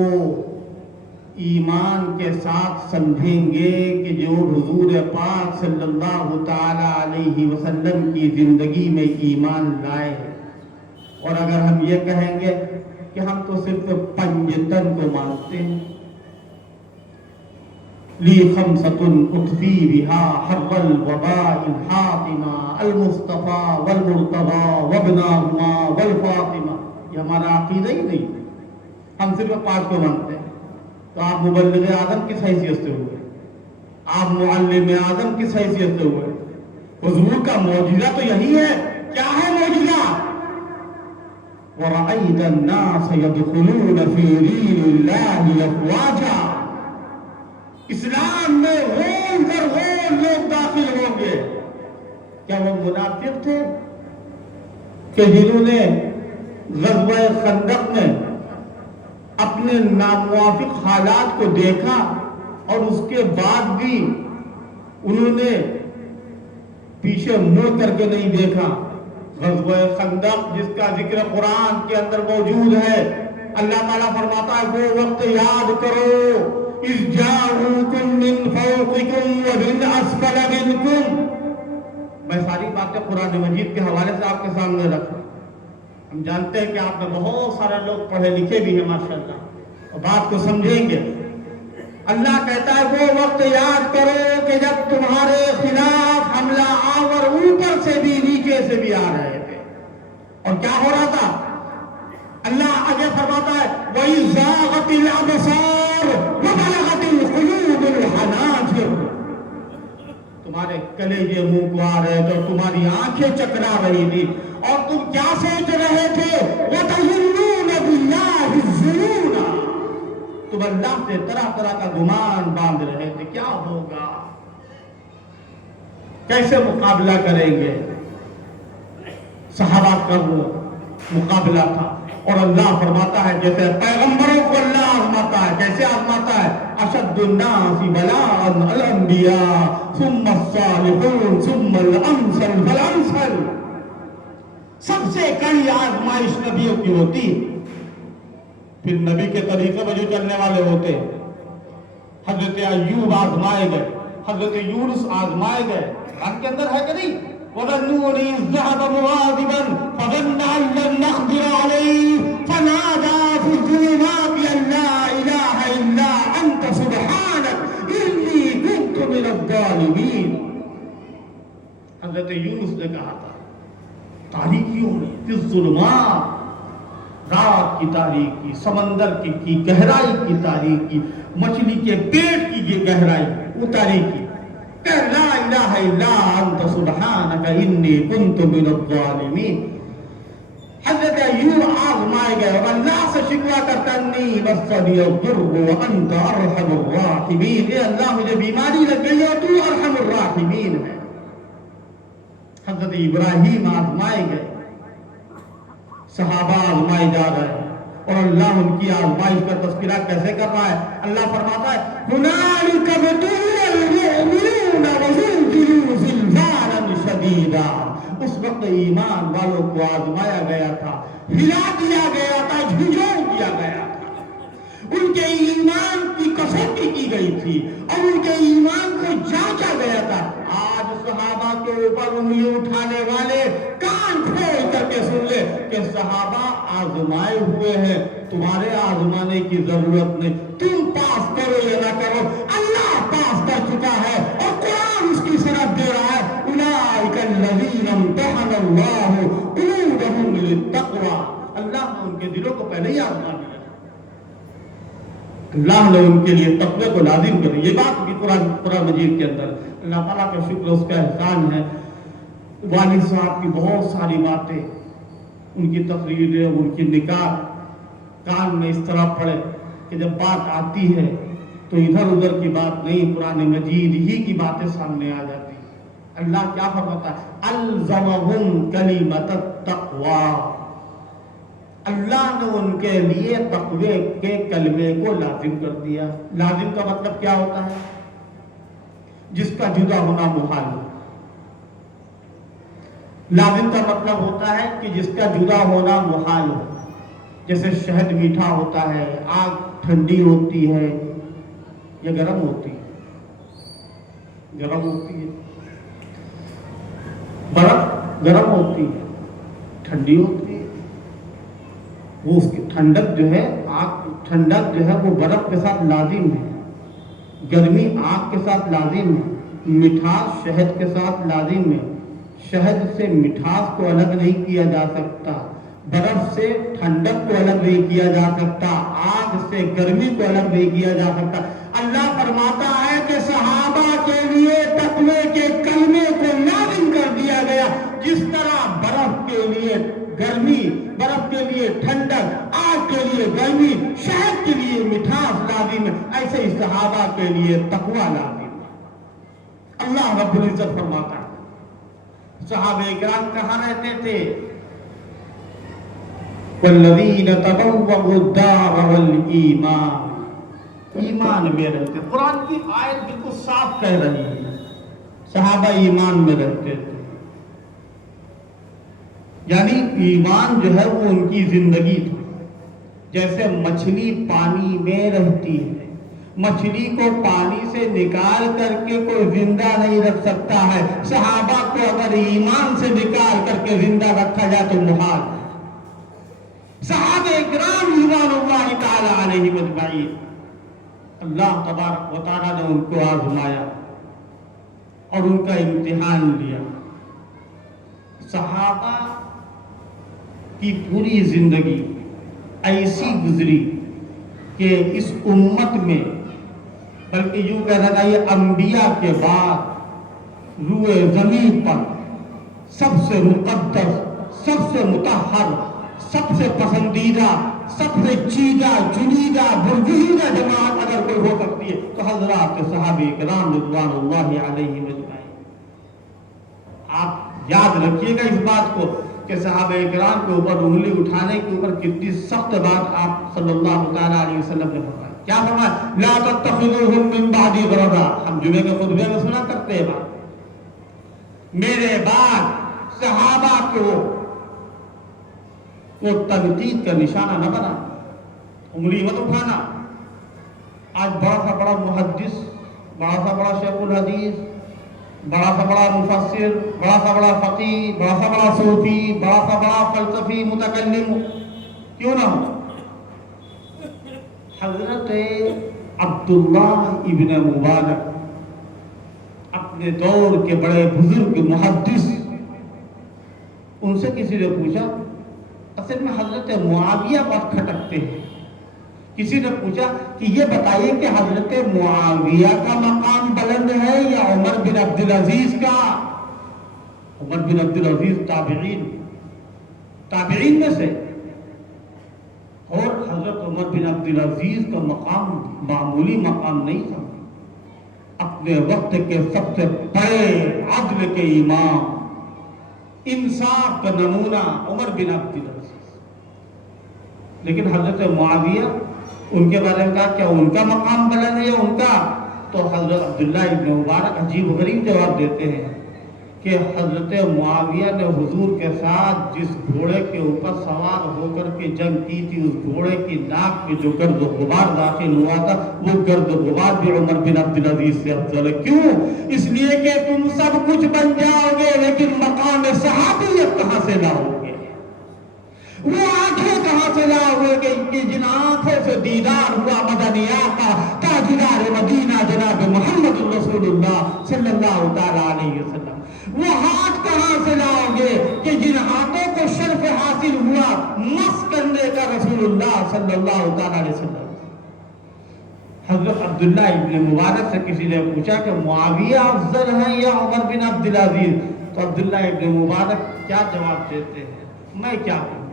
ایمان کے ساتھ سمجھیں گے کہ جو حضور پاک صلی اللہ تعالی علیہ وسلم کی زندگی میں ایمان لائے. اور اگر ہم یہ کہیں گے کہ ہم تو صرف پنجتن کو مانتے ہیں، لی خمسۃ اخفی بہا حر الوباء الحاطمہ المصطفیٰ والمرتضیٰ وابناہما والفاطمہ، یہ ہمارا عقیدہ ہی نہیں. ہم صرف 5 کو مانتے ہیں. تو آپ مبلغ اعظم کس حیثیت سے ہوئے؟ آپ معلم اعظم کس حیثیت سے ہوئے؟ حضور کا معجزہ تو یہی ہے. کیا ہے معجزہ؟ وَرَأَيْتَ النَّاسَ يَدْخُلُونَ فِي دِينِ اللَّهِ أَفْوَاجًا. اسلام میں غول در غول لوگ داخل ہوں گے. کیا وہ منافق تھے کہ جنہوں نے غزوہ خندق میں اپنے ناموافق حالات کو دیکھا اور اس کے بعد بھی انہوں نے پیچھے مڑ کر کے نہیں دیکھا؟ غزوہ خندق جس کا ذکر قرآن کے اندر موجود ہے، اللہ تعالیٰ فرماتا ہے وہ وقت یاد کرو اذ جاءوکم من فوقکم ومن اسفل منکم. میں ساری باتیں قرآن مجید کے حوالے سے آپ کے سامنے رکھ رہا ہوں. ہم جانتے ہیں کہ آپ میں بہت سارے لوگ پڑھے لکھے بھی ہیں ماشاءاللہ، اور بات کو سمجھیں گے. اللہ کہتا ہے وہ وقت یاد کرو کہ جب تمہارے خلاف حملہ آور اوپر سے بھی نیچے سے بھی آ رہے تھے. اور کیا ہو رہا تھا؟ اللہ آگے فرماتا ہے وَإِذْ زَاغَتِ الْأَبْصَارُ وَبَلَغَتِ الْقُلُوبُ الْحَنَاجِرَ. تمہارے کلیجے منہ کو آ رہے تھے، تمہاری آنکھیں چکرا رہی تھی، اور تم کیا سوچ رہے تھے؟ وَتَظُنُّونَ بِاللَّهِ الظُّنُونَ. تم اللہ سے طرح طرح کا گمان باندھ رہے تھے. کیا ہوگا؟ کیسے مقابلہ کریں گے؟ صحابہ کا وہ مقابلہ تھا. اور اللہ فرماتا ہے جیسے پیغمبروں کو اللہ آزماتا ہے. کیسے آزماتا ہے؟ اشد الناس بلاء الانبیاء ثم الصالحون ثم الامثل فالامثل. سب سے کڑی آزمائش نبیوں کی ہوتی، پھر نبی کے طریقے پر جو چلنے والے ہوتے. حضرت ایوب آزمائے گئے، حضرت یونس آزمائے گئے. قرآن کے اندر ہے کہ نہیں؟ وَظَنُّونِ إِذْ ذَهَبَ مُغَاضِبًا فَظَنَّ أَن لَّن نَّقْدِرَ عَلَيْهِ فَنَادَىٰ فِي الظُّلُمَاتِ أَن لَّا إِلَٰهَ إِلَّا أَنتَ سُبْحَانَكَ إِنِّي كُنتُ مِنَ الظَّالِمِينَ. حضرت یونس نے کہا تھا تاریکیوں میں، فی الظلمات، رات کی تاریکی، سمندر کی گہرائی کی تاریکی، مچھلی کے پیٹ کی یہ گہرائی وہ تاریکی، کہ لا الہ الا انت سبحانک انی کنت من الظالمین۔ حضرت ایوب آزمائے گئے اور اللہ سے شکوہ کرتا انی مسنی الضر وانت ارحم الراحمین، اے اللہ مجھے بیماری لگ گئی اور تو ارحم الراحمین ہے۔ حضرت ابراہیم آزمائے گئے، صحابہ آزمائے جا رہے ہیں، اور اللہ ان کی آزمائش کا تذکرہ کیسے کر رہا ہے؟ اللہ فرماتا ہے هنالک ابتلی المؤمنون وزلزلوا زلزالا شدیدا۔ اس وقت ایمان والوں کو آزمایا گیا تھا، ہلا دیا گیا تھا، جھنجھوڑ دیا گیا تھا، ان کے ایمان کی کسوٹی کی گئی تھی اور ان کے ایمان کو جانچا گیا تھا۔ آج صحابہ کے اوپر انگلی اٹھانے والے کان کھول کر کے سن لے کہ صحابہ آزمائے ہوئے ہیں، تمہارے آزمانے کی ضرورت نہیں، تم پاس کرو یا نہ کرو، اللہ پاس کر چکا ہے اور قرآن اس کی سند دے رہا ہے اولئک الذین امتحن اللہ قلوبہم للتقوی۔ اللہ نے ان کے دلوں کو پہلے ہی آزما دیا، اللہ نے ان کے لیے تقوی کو لازم کر دی۔ یہ بات بھی قرآن مجید کے اندر اللہ تعالیٰ کا شکر، اس کا احسان ہے۔ والد صاحب کی بہت ساری باتیں، ان کی تقریریں، ان کی نکاح کان میں اس طرح پڑے کہ جب بات آتی ہے تو ادھر ادھر کی بات نہیں، قرآن مجید ہی کی باتیں سامنے آ جاتی۔ اللہ کیا فرماتا ہے؟ الزمہم کلمۃ التقوی، اللہ نے ان کے لیے تقوی کے کلمے کو لازم کر دیا۔ لازم کا مطلب کیا ہوتا ہے؟ جس کا جدا ہونا محال ہو۔ لازم کا مطلب ہوتا ہے کہ جس کا جدا ہونا محال ہو، جیسے شہد میٹھا ہوتا ہے، آگ ٹھنڈی ہوتی ہے یا گرم ہوتی ہے؟ گرم ہوتی ہے۔ برف گرم ہوتی ہے، ٹھنڈی ہوتی ہے۔ وہ اس کی ٹھنڈک جو ہے، آگ ٹھنڈک جو ہے وہ برف کے ساتھ لازم ہے، گرمی آگ کے ساتھ لازم ہے، مٹھاس شہد کے ساتھ لازم ہے۔ شہد سے مٹھاس کو الگ نہیں کیا جا سکتا، برف سے ٹھنڈک کو الگ نہیں کیا جا سکتا، آگ سے گرمی کو الگ نہیں کیا جا سکتا۔ اللہ فرماتا ہے کہ صحابہ کے لیے تقوی کے کلمے کو لازم کر دیا گیا، جس طرح برف کے لیے گرمی، برف کے لیے ٹھنڈک، آگ کے لیے گرمی، شہد کے لیے مٹھاس لازم ہے، ایسے ہی صحابہ کے لیے تقوی لازم ہے۔ اللہ رب العزت فرماتا ہے صحابہ کرام کہاں رہتے تھے؟ والذین تبوؤا الدار والایمان، ایمان میں رہتے۔ قرآن کی آیت بالکل صاف کہہ رہی ہے صحابہ ایمان میں رہتے تھے، یعنی ایمان جو ہے وہ ان کی زندگی تھی۔ جیسے مچھلی پانی میں رہتی ہے، مچھلی کو پانی سے نکال کر کے کوئی زندہ نہیں رکھ سکتا ہے، صحابہ کو اگر ایمان سے نکال کر کے زندہ رکھا جائے تو محال ہے۔ صحابہ کرام رضوان اللہ تعالی علیہم اجمعین، اللہ تبارک و تعالیٰ نے ان کو آزمایا اور ان کا امتحان لیا۔ صحابہ کی پوری زندگی ایسی گزری کہ اس امت میں، بلکہ یوں کہنا چاہیے انبیاء کے بعد روئے زمین پر سب سے مقدس، سب سے مطہر، سب سے پسندیدہ، سب سے چیدہ چنیدہ برگزیدہ جماعت اگر کوئی ہو سکتی ہے تو حضرات صحابہ کرام رضوان اللہ علیہم اجمعین۔ آپ یاد رکھیے گا اس بات کو کہ صحابہ کرام کے اوپر انگلی اٹھانے کے اوپر کتنی سخت بات آپ صلی اللہ تعالیٰ علیہ وسلم نے فرمائی۔ کیا فرمایا؟ لا تتخذوهم من بعدی غرضا۔ ہم جمعے کے خطبے میں سنا کرتے ہیں بات، میرے بعد صحابہ کو وہ تنقید کا نشانہ نہ بنا، انگلی مت اٹھانا۔ آج بڑا سا بڑا محدث، بڑا سا بڑا شیخ الحدیث، بڑا سا بڑا مفسر، بڑا سا بڑا فقیہ، بڑا سا بڑا صوفی، بڑا سا بڑا فلسفی متکلم کیوں نہ ہو، حضرت عبداللہ ابن مبارک اپنے دور کے بڑے بزرگ محدث، ان سے کسی نے پوچھا اصل میں حضرت معاویہ بہت کھٹکتے ہیں. کسی نے پوچھا کہ یہ بتائیے کہ حضرت معاویہ کا مقام بلند ہے یا عمر بن عبدالعزیز کا؟ عمر بن عبدالعزیز تابعین میں سے، اور حضرت عمر بن عبدالعزیز کا مقام معمولی مقام نہیں تھا. اپنے وقت کے سب سے بڑے عدل کے امام، انصاف کا نمونہ عمر بن عبدالعزیز. لیکن حضرت معاویہ، ان کے بارے میں کہا کیا ان کا مقام بلند ہے یا ان کا؟ تو حضرت عبداللہ ابن مبارک عجیب غریب جواب دیتے ہیں کہ حضرت معاویہ نے حضور کے ساتھ جس گھوڑے کے اوپر سوار ہو کر کے جنگ کی تھی، اس گھوڑے کی ناک میں جو گرد و غبار داخل ہوا تھا، وہ گرد و غبار بھی عمر بن عبدالعزیز سے افضل ہے. کیوں؟ اس لیے کہ تم سب کچھ بن جاؤ گے لیکن مقام صحابیت کہاں سے لاؤ گے؟ وہ آنکھیں کہاں سے لاؤ گے کہ جن آنکھوں سے دیدار ہوا مدنی آقا تاجدار مدینہ جناب محمد رسول اللہ صلی اللہ تعالی علیہ وسلم؟ وہ ہاتھ کہاں سے لاؤ گے کہ جن ہاتھوں کو شرف حاصل ہوا مس کرنے کا رسول اللہ صلی اللہ تعالی علیہ وسلم؟ حضرت عبداللہ ابن مبارک سے کسی نے پوچھا کہ معاویہ افضل ہے یا عمر بن عبدالعزیز؟ تو عبداللہ ابن مبارک کیا جواب دیتے ہیں؟ میں کیا کروں،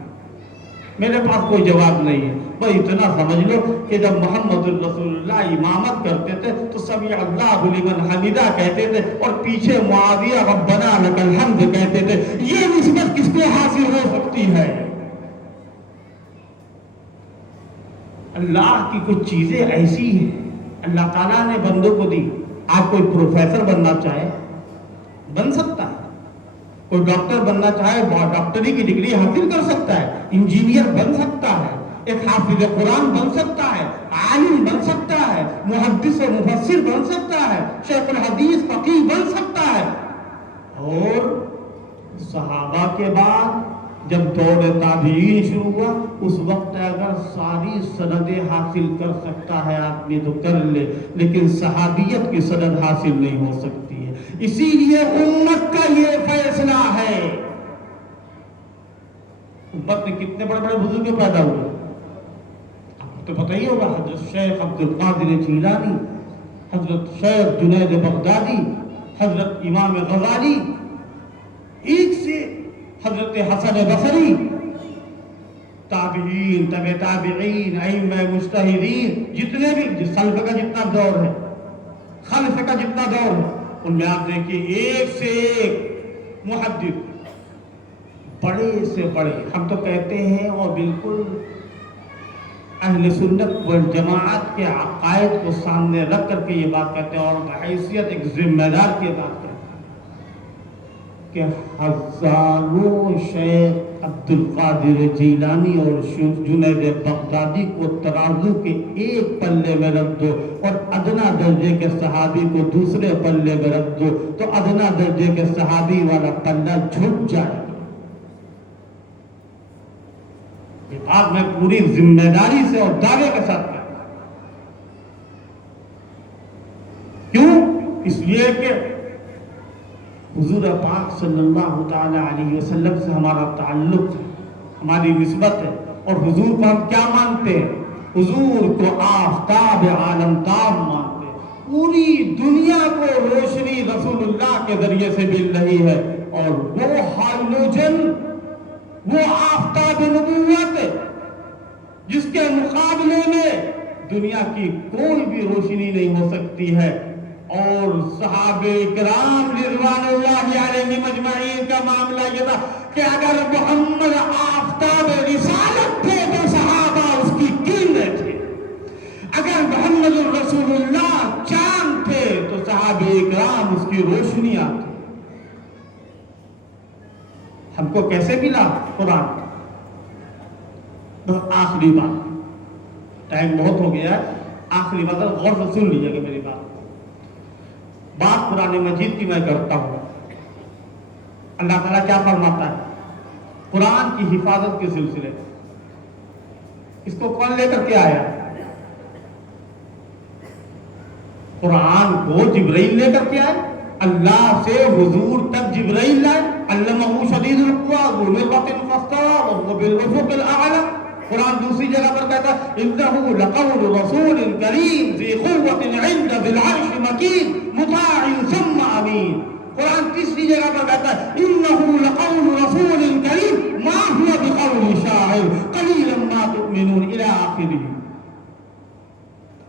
میرے پاس کوئی جواب نہیں ہے. بس اتنا سمجھ لو کہ جب محمد الرسول اللہ امامت کرتے تھے تو سمیع اللہ لمن حمیدہ کہتے تھے اور پیچھے معاویہ ربنا لک الحمد کہتے تھے. یہ نسبت کس کو حاصل ہو سکتی ہے؟ اللہ کی کچھ چیزیں ایسی ہیں اللہ تعالیٰ نے بندوں کو دی. آپ کوئی پروفیسر بننا چاہے بن سکتا ہے، کوئی ڈاکٹر بننا چاہے ڈاکٹری کی ڈگری حاصل کر سکتا ہے، انجینئر بن سکتا ہے، ایک حافظ قرآن بن سکتا ہے، عالم بن سکتا ہے، محدث و مفسر بن سکتا ہے، شیخ الحدیث فقیہ بن سکتا ہے. اور صحابہ کے بعد جب دور تابعین شروع ہوا، اس وقت اگر ساری سندیں حاصل کر سکتا ہے آدمی تو کر لے، لیکن صحابیت کی سند حاصل نہیں ہو سکتی. اسی لیے امت کا یہ فیصلہ ہے. امت میں کتنے بڑے بڑے بزرگ پیدا ہوئے آپ تو پتہ ہی ہوگا. حضرت شیخ عبد القادر جیلانی، حضرت شیخ جنید بغدادی، حضرت امام غزالی، ایک سے حضرت حسن بصری، تابعین، تبع تابعین، ائمہ مجتہدین، جتنے بھی سلف کا جتنا دور ہے، خلف کا جتنا دور ہے، ان میں آپ دیکھیے ایک سے ایک محدث، بڑے سے بڑے. ہم تو کہتے ہیں اور بالکل اہل سنت والجماعت کے عقائد کو سامنے رکھ کر کے یہ بات کہتے ہیں اور بحیثیت ایک ذمہ دار کی بات کہتے ہیں کہ ہزاروں شیخ عبد القادر جیلانی اور جنید بغدادی کو ترازو کے ایک پلے میں رکھ دو اور ادنا درجے کے صحابی کو دوسرے پلے میں رکھ دو تو ادنا درجے کے صحابی والا پلہ جھک جائے. یہ بات میں پوری ذمہ داری سے اور دعوے کے ساتھ کہتا ہوں. کیوں؟ اس لیے کہ حضور پاک صلی اللہ تعالی علیہ وسلم سے ہمارا تعلق ہے، ہماری نسبت ہے. اور حضور کو ہم کیا مانتے ہیں؟ حضور کو آفتاب عالم تاب مانتے ہیں. پوری دنیا کو روشنی رسول اللہ کے ذریعے سے مل رہی ہے اور وہ ہالوجن، وہ آفتاب نبوت جس کے مقابلے میں دنیا کی کوئی بھی روشنی نہیں ہو سکتی ہے. اور صحابہ کرام رضوان اللہ علیہ مجمعین کا معاملہ یہ تھا کہ اگر محمد آفتاب رسالت تھے تو صحابہ اس کی کرنیں تھے، اگر محمد الرسول اللہ چاند تھے تو صحابہ کرام اس کی روشنیاں تھے. ہم کو کیسے ملا قرآن؟ آخری بات، ٹائم بہت ہو گیا ہے، آخری بات غور سے سن لیجیے گا میری بات قرآن مجید کی میں کرتا ہوں. اللہ تعالیٰ کیا فرماتا ہے قرآن کی حفاظت کے سلسلے میں؟ اس کو کون لے کر کے آیا؟ قرآن کو جبرائیل لے کر کے آئے. اللہ سے حضور تک جبرائیل لائے. علمہ شدید القویٰ ذو مرۃ فاستویٰ وهو وَهُوَ بِالْأُفُقِ الْأَعْلَى. قرآن دوسری جگہ پر کہتا ہے إِنَّهُ لَقَوْلُ رَسُولٍ كَرِيمٍ ذِي قُوَّةٍ عِندَ ذِي الْعَرْشِ مَكِينٍ مُطَاعٍ ثُمَّ أَمِينٍ. قرآن تیسری جگہ پر کہتا ہے إِنَّهُ لَقَوْلُ رَسُولٍ كَرِيمٍ مَا هُوَ بِقَوْلِ شَاعِرٍ قَلِيلًا مَا تُؤْمِنُونَ إِلَى آخِرِهِ.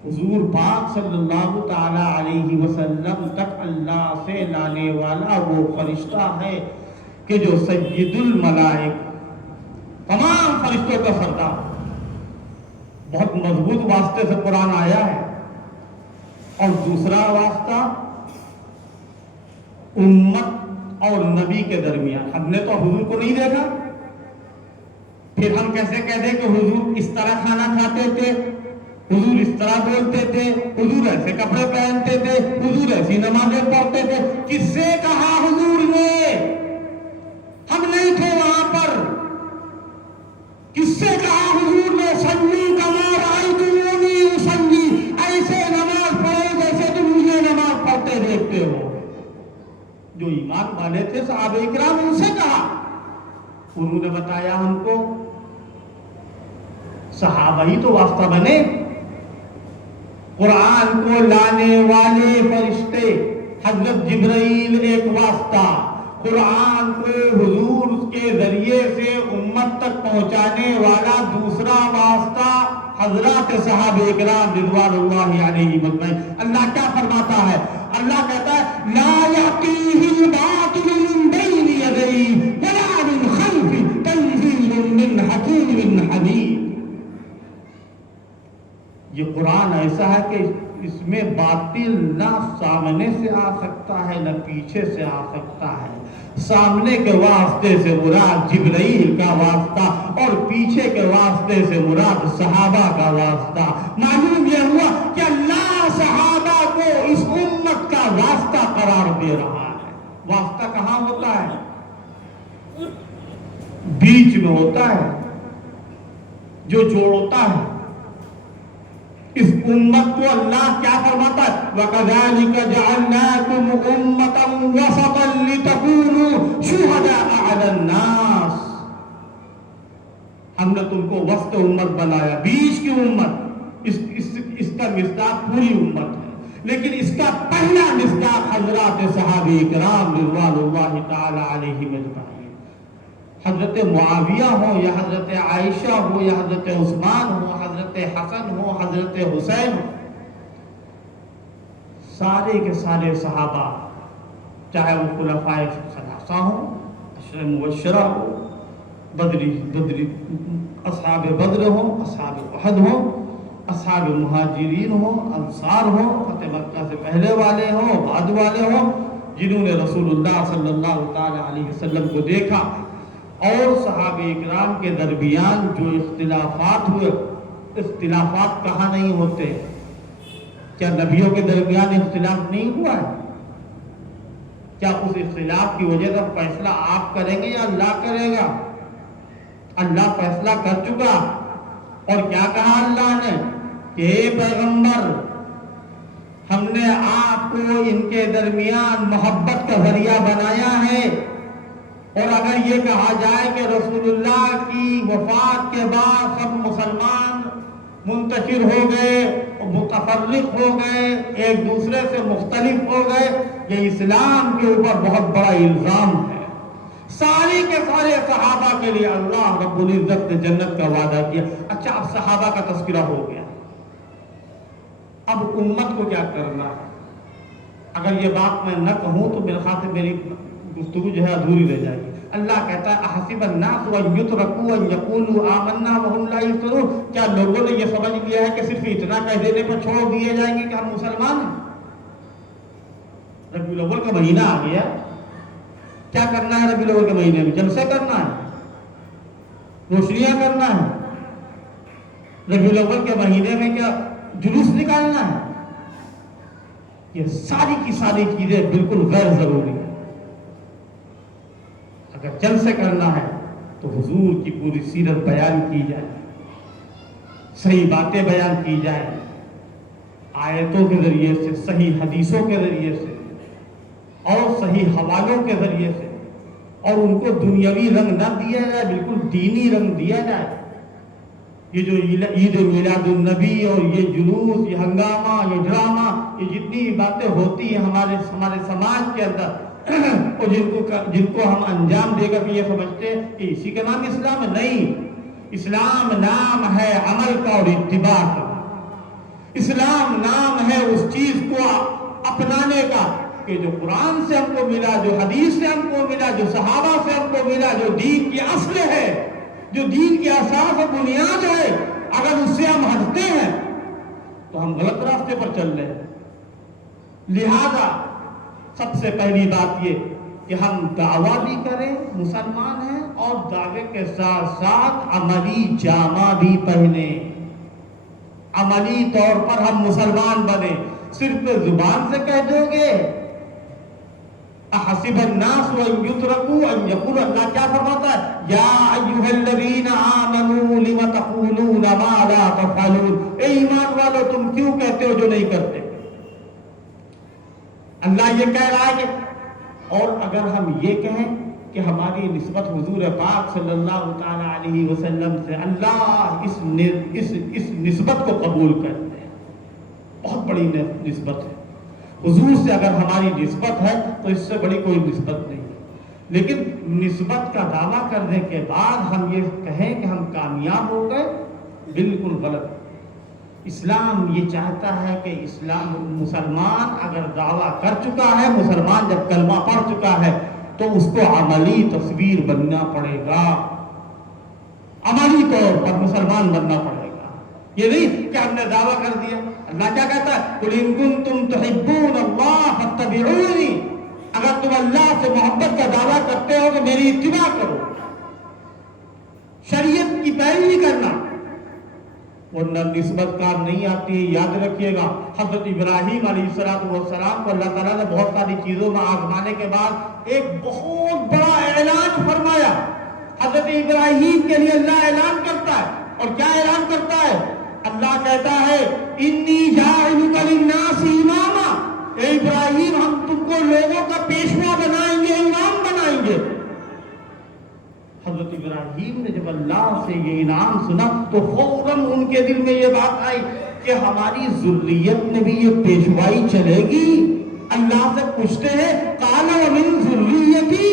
حضور پاک صلی اللہ تعالی علیہ وسلم تک اللہ سے لانے والا وہ فرشتہ ہے کہ جو سید الملائک، تمام فرشتوں کا سردار. بہت مضبوط واسطے سے قرآن آیا ہے. اور دوسرا واسطہ امت اور نبی کے درمیان. ہم نے تو حضور کو نہیں دیکھا، پھر ہم کیسے کہہ دیں کہ حضور اس طرح کھانا کھاتے تھے، حضور اس طرح بولتے تھے، حضور ایسے کپڑے پہنتے تھے، حضور ایسی نمازیں پڑھتے تھے؟ کس سے کہا حضور نے؟ ہم نہیں تھے وہاں پر. کس سے کہا حضور نے صلی کما رأیتمونی اصلی، ایسے نماز پڑھو جیسے تم مجھے نماز پڑھتے دیکھتے ہو؟ جو ایمان والے تھے صحابہ اکرام، ان سے کہا. انہوں نے بتایا ہم کو. صحابہ ہی تو واسطہ بنے. قرآن کو لانے والے فرشتے حضرت جبرائیل ایک واسطہ، قرآن کو حضور کے ذریعے سے امت تک پہنچانے والا دوسرا واسطہ حضرات صحابہ اکرام رضوان اللہ علیہم اجمعین. اللہ کیا فرماتا ہے؟ اللہ کہتا ہے لا یأتیہ الباطل من بین یدیہ ولا من خلفہ تنزیل من حکیم حمید. یہ قرآن ایسا ہے کہ اس میں باطل نہ سامنے سے آ سکتا ہے نہ پیچھے سے آ سکتا ہے. سامنے کے واسطے سے مراد جبرائیل کا واسطہ اور پیچھے کے واسطے سے مراد صحابہ کا واسطہ. معلوم یہ ہوا کہ اللہ صحابہ کو اس امت کا واسطہ قرار دے رہا ہے. واسطہ کہاں ہوتا ہے؟ بیچ میں ہوتا ہے، جو جوڑتا ہے. اس امت کو اللہ کیا فرماتا ہے؟ وَكَذَلِكَ جَعَلْنَاكُمْ أُمَّةً وَسَطًا لِتَكُونُوا شُهَدَاءَ عَلَى النَّاسِ. ہم نے تم کو وسط امت بنایا، بیچ کی امت. اس کا مصداق پوری امت ہے، لیکن اس کا پہلا مصداق حضرات صحابہ کرام رضوان اللہ تعالی علیہم اجمعین. حضرت معاویہ ہو یا حضرت عائشہ ہو یا حضرت عثمان ہو، حضرت حسن ہو، حضرت حسین ہو، سارے کے سارے صحابہ، چاہے وہ خلفائے ثلاثہ ہوں، عشر مبشرہ ہو، بدری اصحاب بدر ہوں، اصحاب احد ہوں، اصحاب مہاجرین ہوں، انصار ہوں، فتح مکہ سے پہلے والے ہوں، بعد والے ہوں، جنہوں نے رسول اللہ صلی اللہ تعالی علیہ وسلم کو دیکھا. اور صحابہ اکرام کے درمیان جو اختلافات ہوئے، اختلافات کہاں نہیں ہوتے؟ کیا نبیوں کے درمیان اختلاف نہیں ہوا ہے؟ کیا اس اختلاف کی وجہ سے فیصلہ آپ کریں گے یا اللہ کرے گا؟ اللہ فیصلہ کر چکا. اور کیا کہا اللہ نے کہ اے پیغمبر، ہم نے آپ کو ان کے درمیان محبت کا ذریعہ بنایا ہے. اور اگر یہ کہا جائے کہ رسول اللہ کی وفات کے بعد سب مسلمان منتشر ہو گئے، متفرق ہو گئے، ایک دوسرے سے مختلف ہو گئے، یہ اسلام کے اوپر بہت بڑا الزام ہے. سارے کے سارے صحابہ کے لیے اللہ رب العزت نے جنت کا وعدہ کیا. اچھا، اب صحابہ کا تذکرہ ہو گیا، اب امت کو کیا کرنا ہے؟ اگر یہ بات میں نہ کہوں تو میرے خیال سے میری گفتگو جو ہے ادھوری رہ جائے گی. اللہ کہتا ہے احسب الناس ان یترکوا ان یقولوا آمنا وهم لا یفتنون. کیا لوگوں نے یہ سمجھ لیا ہے کہ صرف اتنا کہہ دینے پر چھوڑ دیے جائیں گے کہ ہم مسلمان ہیں؟ ربیع الاول کا مہینہ آ گیا، کیا کرنا ہے ربیع الاول کے مہینے میں؟ جلسے کرنا ہے، روشنیاں کرنا ہے. ربیع الاول کے مہینے میں کیا جلوس نکالنا ہے؟ یہ ساری کی ساری چیزیں بالکل غیر ضروری ہیں. اگر جلد سے کرنا ہے تو حضور کی پوری سیرت بیان کی جائے، صحیح باتیں بیان کی جائے، آیتوں کے ذریعے سے، صحیح حدیثوں کے ذریعے سے، اور صحیح حوالوں کے ذریعے سے، اور ان کو دنیاوی رنگ نہ دیا جائے، بالکل دینی رنگ دیا جائے۔ یہ جو عید میلاد النبی اور یہ جلوس، یہ ہنگامہ، یہ ڈرامہ، یہ جتنی باتیں ہوتی ہیں ہمارے سماج کے اندر، اور جن کو ہم انجام دے کر یہ سمجھتے ہیں کہ اسی کا نام اسلام ہے۔ نہیں، اسلام نام ہے عمل کا اور اتباع کا۔ اسلام نام ہے اس چیز کو اپنانے کا کہ جو قرآن سے ہم کو ملا، جو حدیث سے ہم کو ملا، جو صحابہ سے ہم کو ملا، جو دین کی اصل ہے، جو دین کی اساس و بنیاد ہے، اگر اس سے ہم ہٹتے ہیں تو ہم غلط راستے پر چل رہے ہیں۔ لہذا سب سے پہلی بات یہ کہ ہم دعویٰ بھی کریں مسلمان ہیں، اور دعوے کے ساتھ ساتھ عملی جامہ بھی پہنے، عملی طور پر ہم مسلمان بنے۔ صرف زبان سے کہہ دو گے احسب الناس ان یترکوا ان یقولوا، اللہ کیا فرماتا ہے؟ یا ایھا الذین آمنوا لم تقولون ما لا تفعلون، اے ایمان والو تم کیوں کہتے ہو جو نہیں کرتے؟ اللہ یہ کہہ رہا ہے کہ، اور اگر ہم یہ کہیں کہ ہماری نسبت حضور پاک صلی اللہ تعالی علیہ وسلم سے، اللہ اس نسبت کو قبول کرتے ہیں، بہت بڑی نسبت ہے۔ حضور سے اگر ہماری نسبت ہے تو اس سے بڑی کوئی نسبت نہیں، لیکن نسبت کا دعویٰ کرنے کے بعد ہم یہ کہیں کہ ہم کامیاب ہو گئے، بالکل غلط۔ اسلام یہ چاہتا ہے کہ مسلمان اگر دعویٰ کر چکا ہے، مسلمان جب کلمہ پڑھ چکا ہے تو اس کو عملی تصویر بننا پڑے گا، عملی طور پر مسلمان بننا پڑے گا۔ یہ نہیں کہ ہم نے دعویٰ کر دیا۔ اللہ کیا کہتا ہے؟ قُلْ إِن كُنتُمْ تُحِبُّونَ اللَّهَ فَاتَّبِعُونِي، اگر تم اللہ سے محبت کا دعویٰ کرتے ہو کہ میری اتباع کرو، شریعت کی پیروی کرنا، ورنہ نسبت کام نہیں آتی ہے۔ یاد رکھیے گا، حضرت ابراہیم علیہ السلام کو اللہ تعالیٰ نے بہت ساری چیزوں میں آزمانے کے بعد ایک بہت بڑا اعلان فرمایا۔ حضرت ابراہیم کے لیے اللہ اعلان کرتا ہے، اور کیا اعلان کرتا ہے؟ اللہ کہتا ہے انی جاعلک للناس اماما، اے ابراہیم ہم تم کو لوگوں کا پیشوا بنائیں گے، امام بنائیں گے۔ حضرت ابراہیم نے جب اللہ سے یہ انعام سنا تو فوراً ان کے دل میں یہ بات آئی کہ ہماری ذریت میں بھی یہ پیشوائی چلے گی۔ اللہ سے پوچھتے ہیں قال ومن ذریتی،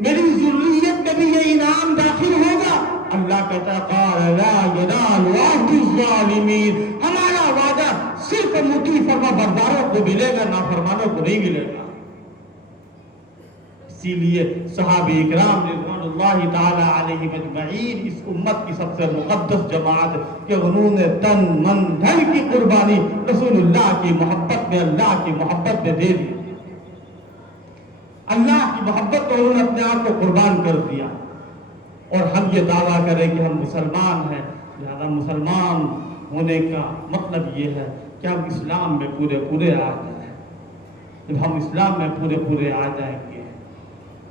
میری ذریت میں بھی یہ انعام داخل ہوگا؟ اللہ کہتا ہے قال لا ینال عہد الظالمین، ہمارا وعدہ صرف مطیع فرما برداروں کو ملے گا، نافرمانوں کو نہیں ملے گا۔ اسی لیے صحابہ اکرام رضوان اللہ تعالی علیہ مجمعین اس امت کی سب سے مقدس جماعت کہ انہوں نے تن من دھن کی قربانی رسول اللہ کی محبت میں، اللہ کی محبت میں دے دی۔ اللہ کی محبت کو انہوں نے اپنے آپ کو قربان کر دیا۔ اور ہم یہ دعویٰ کریں کہ ہم مسلمان ہیں، لہذا مسلمان ہونے کا مطلب یہ ہے کہ ہم اسلام میں پورے آ جائیں۔ جب ہم اسلام میں پورے آ جائیں گے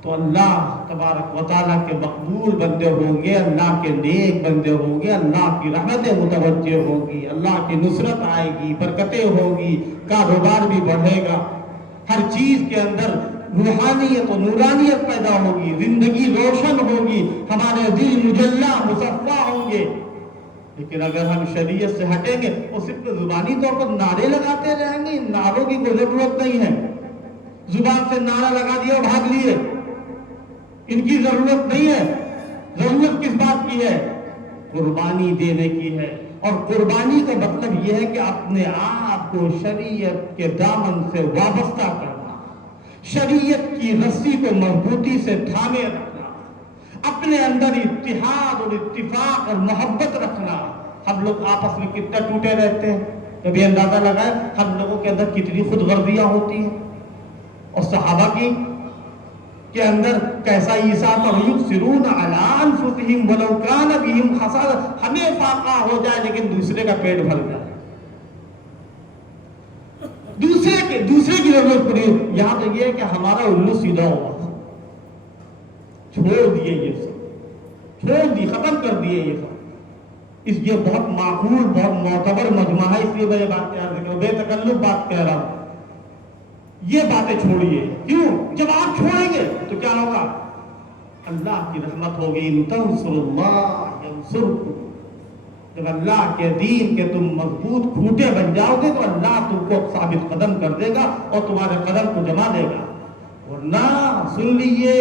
تو اللہ تبارک و تعالیٰ کے مقبول بندے ہوں گے، اللہ کے نیک بندے ہوں گے، اللہ کی رحمتیں متوجہ ہوگی، اللہ کی نصرت آئے گی، برکتیں ہوگی، کاروبار بھی بڑھے گا، ہر چیز کے اندر روحانیت و نورانیت پیدا ہوگی، زندگی روشن ہوگی، ہمارے دل مجلہ مصفا ہوں گے۔ لیکن اگر ہم شریعت سے ہٹیں گے اور صرف زبانی طور پر نعرے لگاتے رہیں گے، ان نعروں کی کوئی ضرورت نہیں ہے۔ زبان سے نعرہ لگا دیا اور بھاگ لیے، ان کی ضرورت نہیں ہے۔ ضرورت کس بات کی ہے؟ قربانی دینے کی ہے۔ اور قربانی کا مطلب یہ ہے کہ اپنے آپ کو شریعت کے دامن سے وابستہ کرنا، شریعت کی رسی کو مضبوطی سے تھامے رکھنا، اپنے اندر اتحاد اور اتفاق اور محبت رکھنا۔ ہم لوگ آپس میں کتنا ٹوٹے رہتے ہیں، کبھی اندازہ لگائے ہم لوگوں کے اندر کتنی خود غرضیاں ہوتی ہیں، اور صحابہ کی کے اندر کیسا ایثار تھا، یؤثرون علی انفسہم ولو کان بہم خصاصہ، ہمیں فاقہ ہو جائے لیکن دوسرے کا پیٹ بھر جائے، دوسرے کی ضرورت پڑی۔ یہاں تو یہ ہے کہ ہمارا الو سیدھا ہوا، چھوڑ دیے یہ سب، چھوڑ دی، ختم کر دیے یہ سب۔ یہ بہت معقول، بہت معتبر مجمع ہے، اس لیے میں یہ بات بے تکلف بات کہہ رہا ہوں۔ یہ باتیں چھوڑیے، کیوں؟ جب آپ چھوڑیں گے تو کیا ہوگا؟ اللہ کی رحمت ہوگی. ان تنصروا اللہ ینصرکم. جب اللہ کے دین کے تم مضبوط کھوٹے بن جاؤ گے تو اللہ تم کو ثابت قدم کر دے گا اور تمہارے قدم کو جما دے گا. ورنہ سن لیے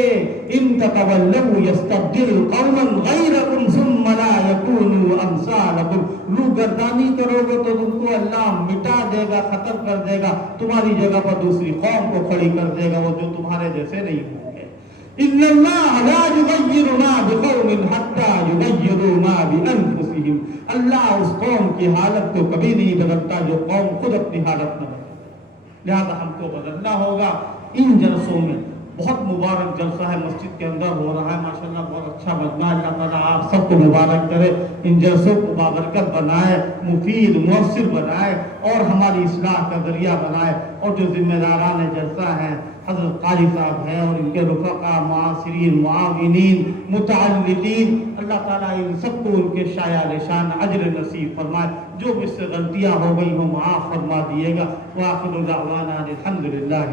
ان تتولوا یستبدل قوما غیرکم ثم لا یکونوا امثالکم. روگردانی کرو گے تو تم کو اللہ مٹا دے گا, ختم کر دے گا, تمہاری جگہ پر دوسری قوم کو کھڑی کر دے گا وہ جو تمہارے جیسے نہیں ہوں گے. ان اللہ لا یغیر ما بقوم حتی یغیروا ما بانفسہم. اللہ اس قوم کی حالت کو کبھی نہیں بدلتا جو قوم خود اپنی حالت نہ بدلے. لہذا ہم کو بدلنا ہوگا. ان جلسوں میں بہت مبارک جلسہ ہے, مسجد کے اندر ہو رہا ہے ماشاءاللہ, بہت اچھا مجمع. اللہ تعالیٰ آپ سب کو مبارک کرے, ان جلسوں کو بابرکت بنائے, مفید مؤثر بنائے اور ہماری اصلاح کا ذریعہ بنائے. اور جو ذمہ داران جلسہ ہیں حضرت قاری صاحب ہیں اور ان کے رفقا, معاصرین, معاونین, متعلقین, اللہ تعالیٰ ان سب کو ان کے شایع نشان اجر نصیب فرمائے. جو بھی سے غلطیاں ہو گئی ہوں معاف فرما دیے گا. وآخر دعوانا الحمدللہ.